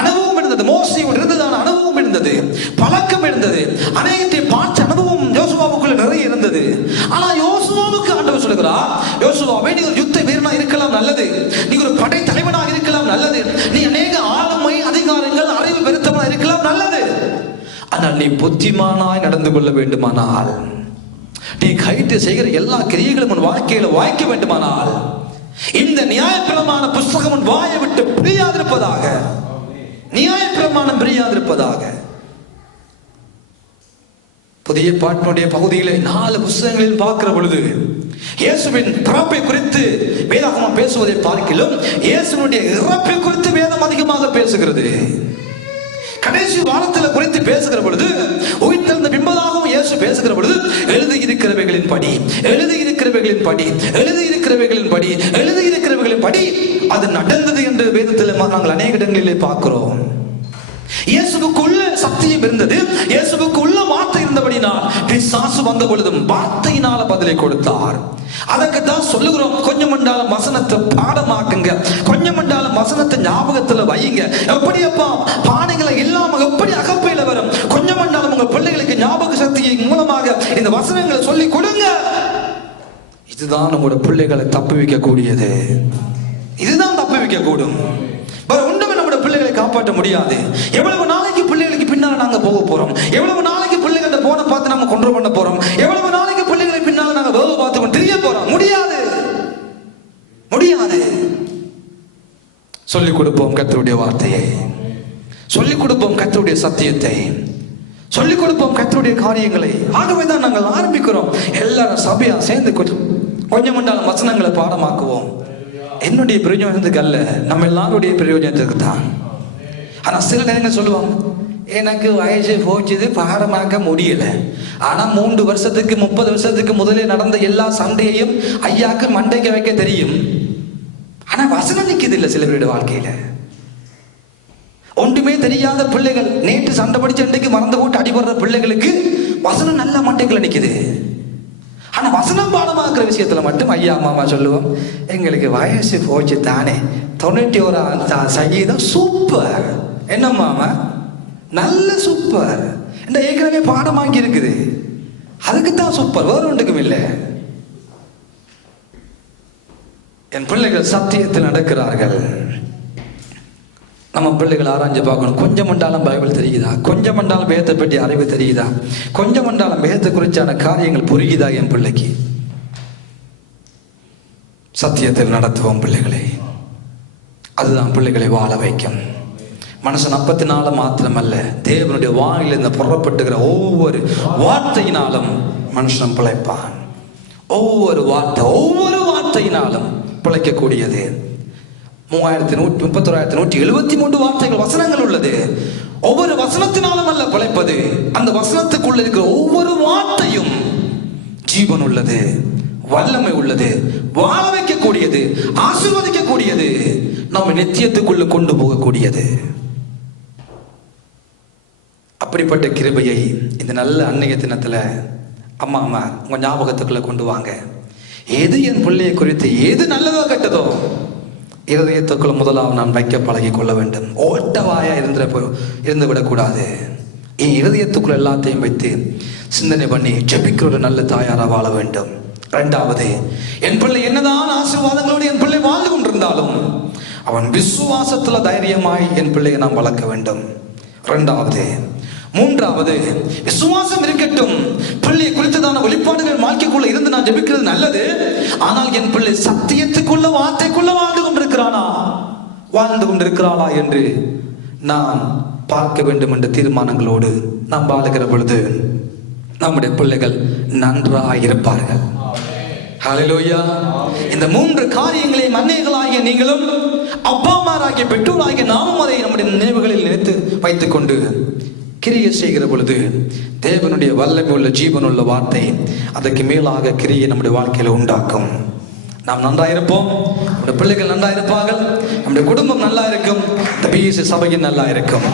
அனுபவம் இருந்தது. மோசையோடு இருந்ததான அனுபவம் இருந்தது, பழக்கம் இருந்தது, அநேகத்தை பார்த்த அனுபவம் யோசுவாவுக்குள்ள நிறைய இருந்தது. ஆனா யோசுவாவுக்கு ஆண்டவர் சொல்லுகிறார், யோசுவாவே நீ ஒரு யுத்த வீரனா இருக்கலாம், நல்லது. நீ ஒரு படை தலைவனாக இருக்கலாம், நல்லது. நீ அநேக ஆளுமை அதிகாரங்கள் அறிவு பெருத்தவனா இருக்கலாம், நல்லது. ஆனால் நீ புத்திமானாய் நடந்து கொள்ள வேண்டுமானால், நீ கைட்டு செய்கிற எல்லா கிரியைகளும் உன் வாழ்க்கையில வாய்க்க வேண்டுமானால், இந்த நியாயப்பிரமாண புஸ்தகம் உன் வாயை விட்டு பிரியாதிருப்பதாக. நியாயப்பிரமாணம் பிரியாதிருப்பதாக. புதிய பாட்டினுடைய பகுதியிலே 4 புஸ்தகங்களில் பார்க்கிற பொழுது இயேசுவின் பிறப்பை குறித்து வேதாகமம் பேசுவதை பார்க்கிலும் இயேசுவினுடைய இறப்பை குறித்து வேதம் அதிகமாக பேசுகிறது. கடைசி வாரத்தில் குறித்து பேசுகிற பொழுது, உயிர்த்தெழுந்த பின்பதாகவும் இயேசு பேசுகிற பொழுது, எழுதியிருக்கிறவைகளின் படி, எழுதியிருக்கிறவைகளின் படி, எழுதியிருக்கிறவைகளின் படி, எழுதியிருக்கிறவைகளின் படி அது நடந்தது என்று வேதத்தில் நாங்கள் அநேக இடங்களிலே பார்க்கிறோம். இயேசுவுக்குள்ள சத்தியம் இருந்தது, இயேசுவுக்குள்ள வார்த்தை இருந்தபடினால் பிசாசு வந்த பொழுதும் வார்த்தையினால பதிலை கொடுத்தார். அதற்கு தான் சொல்லுகிறோம், கொஞ்சம் மண்டாலும் வசனத்தை பாடமாக்குங்க, கொஞ்சம் மண்டாலும் வசனத்தை ஞாபகத்துல வையுங்க. எப்படி அப்பா பானைகளை இல்லாம எப்படி அகப்பையில வரும்? கொஞ்சம் மண்டாலும் உங்க பிள்ளைகளுக்கு ஞாபக சக்தியை மூலமாக இந்த வசனங்களை சொல்லி கொடுங்க. இதுதான் நம்முடைய பிள்ளைகளை தப்பு வைக்க கூடியது. இதுதான் தப்பு வைக்க கூடும். வேற ஒன்றுமே நம்முடைய பிள்ளைகளை காப்பாற்ற முடியாது. எவ்வளவு நாளைக்கு பிள்ளைகளுக்கு பின்னால நாங்க போக போறோம்? எவ்வளவு நாளைக்கு பிள்ளைகளை போன பார்த்து நம்ம கொண்டு பண்ண போறோம்? எவ்வளவு நாளைக்கு பிள்ளைகளை பின்னால நாங்க வேவு பார்த்து தெரிய போறோம்? முடியாது, முடியாது. சொல்லிக் கொடுப்போம் கர்த்தருடைய வார்த்தையை, சொல்லிக் கொடுப்போம் கர்த்தருடைய சத்தியத்தை, சொல்லிக் கொடுப்போம் கர்த்தருடைய காரியங்களை. ஆகவேதான் நாங்கள் ஆரம்பிக்கிறோம். எல்லாரும் சபையா சேர்ந்து கொஞ்சம் கொண்டாலும் வசனங்களை பாடமாக்குவோம். என்னுடைய பிரயோஜனத்துக்கு அல்ல, நம்ம எல்லாருடைய பிரயோஜனத்துக்கு தான். ஆனா சில நேரங்கள் சொல்லுவாங்க, எனக்கு வயசு போச்சுது, பாடமாக்க முடியல. ஆனா 3 வருஷத்துக்கு 30 வருஷத்துக்கு முதலே நடந்த எல்லா சண்டையையும் ஐயாக்கு மண்டைக்கு வைக்க தெரியும். ஆனா வசனம் நிற்குது இல்லை சில பேருடைய வாழ்க்கையில. ஒன்றுமே தெரியாத பிள்ளைகள், நேற்று சண்டை படிச்ச அன்றைக்கு மறந்து போட்டு அடிபடுற பிள்ளைகளுக்கு வசனம் நல்ல மண்டைக்குள்ள நிற்குது. ஆனா வசனம் பாடமாக்குற விஷயத்துல மட்டும் ஐயா மாமா சொல்லுவோம், எங்களுக்கு வயசு போச்சு தானே, 91 சங்கீதம் சூப்பர். என்னம்மா நல்ல சூப்பர். இந்த ஏற்கனவே பாடம் வாங்கி இருக்குது, அதுக்கு தான் சூப்பர், வேற ஒன்றுக்கும் இல்லை. என் பிள்ளைகள் சத்தியத்தில் நடக்கிறார்கள். நம்ம பிள்ளைகள் ஆராய்ஞ்சு பார்க்கணும். கொஞ்சம் மண்டாலும் பைபிள் தெரியுதா, கொஞ்சம் மண்டாலும் வேதத்தை பற்றி அறிவு தெரியுதா, கொஞ்சம் மண்டாலும் வேதத்தை குறிச்சான காரியங்கள் புரியுதா என் பிள்ளைக்கு. சத்தியத்தில் நடத்துவோம் பிள்ளைகளை. அதுதான் பிள்ளைகளை வாழ வைக்கும். மனுஷன் அப்பத்தினால மாத்திரமல்ல, தேவனுடைய வாயிலிருந்து புறப்பட்டுகிற ஒவ்வொரு வார்த்தையினாலும் மனுஷன் பிழைப்பான். ஒவ்வொரு வார்த்தையினாலும் பிழைக்கக்கூடியது. 3173 வார்த்தைகள் வசனங்கள் உள்ளது. ஒவ்வொரு வசனத்தினாலும் அல்ல பிழைப்பது, அந்த வசனத்துக்குள்ள இருக்கிற ஒவ்வொரு வார்த்தையும் ஜீவன் உள்ளது, வல்லமை உள்ளது, வாழ வைக்கக்கூடியது, ஆசீர்வதிக்கக்கூடியது, நம்ம நித்தியத்துக்குள்ள கொண்டு போகக்கூடியது. அப்படிப்பட்ட கிருபையை இந்த நல்ல அன்னைய தினத்துல அம்மா உங்க ஞாபகத்துக்குள்ள கொண்டு வாங்க. எது என் பிள்ளையை குறித்து எது நல்லதோ கெட்டதோ இருதயத்துக்குள்ள முதலாவது நான் வைக்க பழகி கொள்ள வேண்டும். ஓட்டவாயா இருந்து விடக்கூடாது. என் இருதயத்துக்குள்ள எல்லாத்தையும் வைத்து சிந்தனை பண்ணி ஜெபிக்கிற ஒரு நல்ல தாயாரா வாழ வேண்டும். இரண்டாவது, என் பிள்ளை என்னதான் ஆசீர்வாதங்களோடு என் பிள்ளை வாழ்ந்து கொண்டிருந்தாலும் அவன் விசுவாசத்துல தைரியமாய் என் பிள்ளையை நாம் வளர்க்க வேண்டும். இரண்டாவது. மூன்றாவது, விசுவாசம் இருக்கட்டும், பிள்ளையை குறித்ததான வெளிப்பாடுகள் வாழ்க்கைக்குள்ள இருந்து நான் ஜெபிக்கிறது நல்லது. ஆனால் என் பிள்ளை சத்தியத்துக்குள்ள வார்த்தைக்குள்ள வாழ்ந்து கொண்டிருக்கிறாளா என்று நான் பார்க்க வேண்டும் என்ற தீர்மானங்களோடு நாம் வாழுகிற பொழுது நம்முடைய பிள்ளைகள் நன்றாயிருப்பார்கள். ஹல்லேலூயா. இந்த 3 காரியங்களையும் அன்னைகளாகிய நீங்களும் அப்பாமாராகிய பெற்றோராகிய நாமும் அதை நம்முடைய நினைவுகளில் நினைத்து வைத்துக் கொண்டு கிரியை செய்கிற பொழுது தேவனுடைய வல்லமை உள்ள ஜீவனுள்ள வார்த்தை அதற்கு மேலாக கிரியை நம்முடைய வாழ்க்கையில உண்டாக்கும். நாம் நன்றாயிருப்போம், நம்முடைய பிள்ளைகள் நன்றாயிருப்பார்கள், நம்முடைய குடும்பம் நல்லா இருக்கும், இந்த பிஎஸ்சி சபையும் நல்லா இருக்கும்.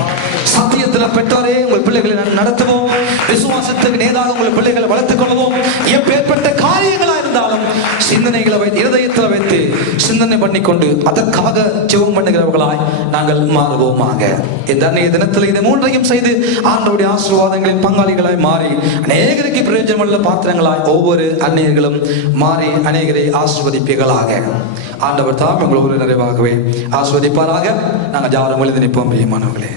சத்தியத்தில் பெற்றோரே உங்கள் பிள்ளைகளை நடத்துவோம். விசுவாசத்துக்கு நேராக உங்கள் பிள்ளைகளை வளர்த்துக் கொள்வோம். எப்பேற்பட்ட காரியங்களா இருந்தாலும் சிந்தனைகளை வைத்து இருதயத்தில் வைத்து சிந்தனை பண்ணிக்கொண்டு அதற்காக ஜெபம் பண்ணுகிறவர்களாய் நாங்கள் மாறுவோமாக. இந்த அன்னைய தினத்தில் இந்த 3ஐயும் செய்து ஆண்டவருடைய ஆசீர்வாதங்களின் பங்காளிகளாய் மாறி அநேகருக்கு பிரயோஜனமுள்ள பாத்திரங்களாய் ஒவ்வொரு அன்னையர்களும் மாறி அநேகரை ஆசீர்வதிப்பீர்களாக. ஆண்டவர் தாம் உங்கள் ஒரு நிறைவாகவே ஆசீர்வதிப்பாராக. நாங்கள் யாரும் எழுதி நிற்போம் பிரியமானவர்களே.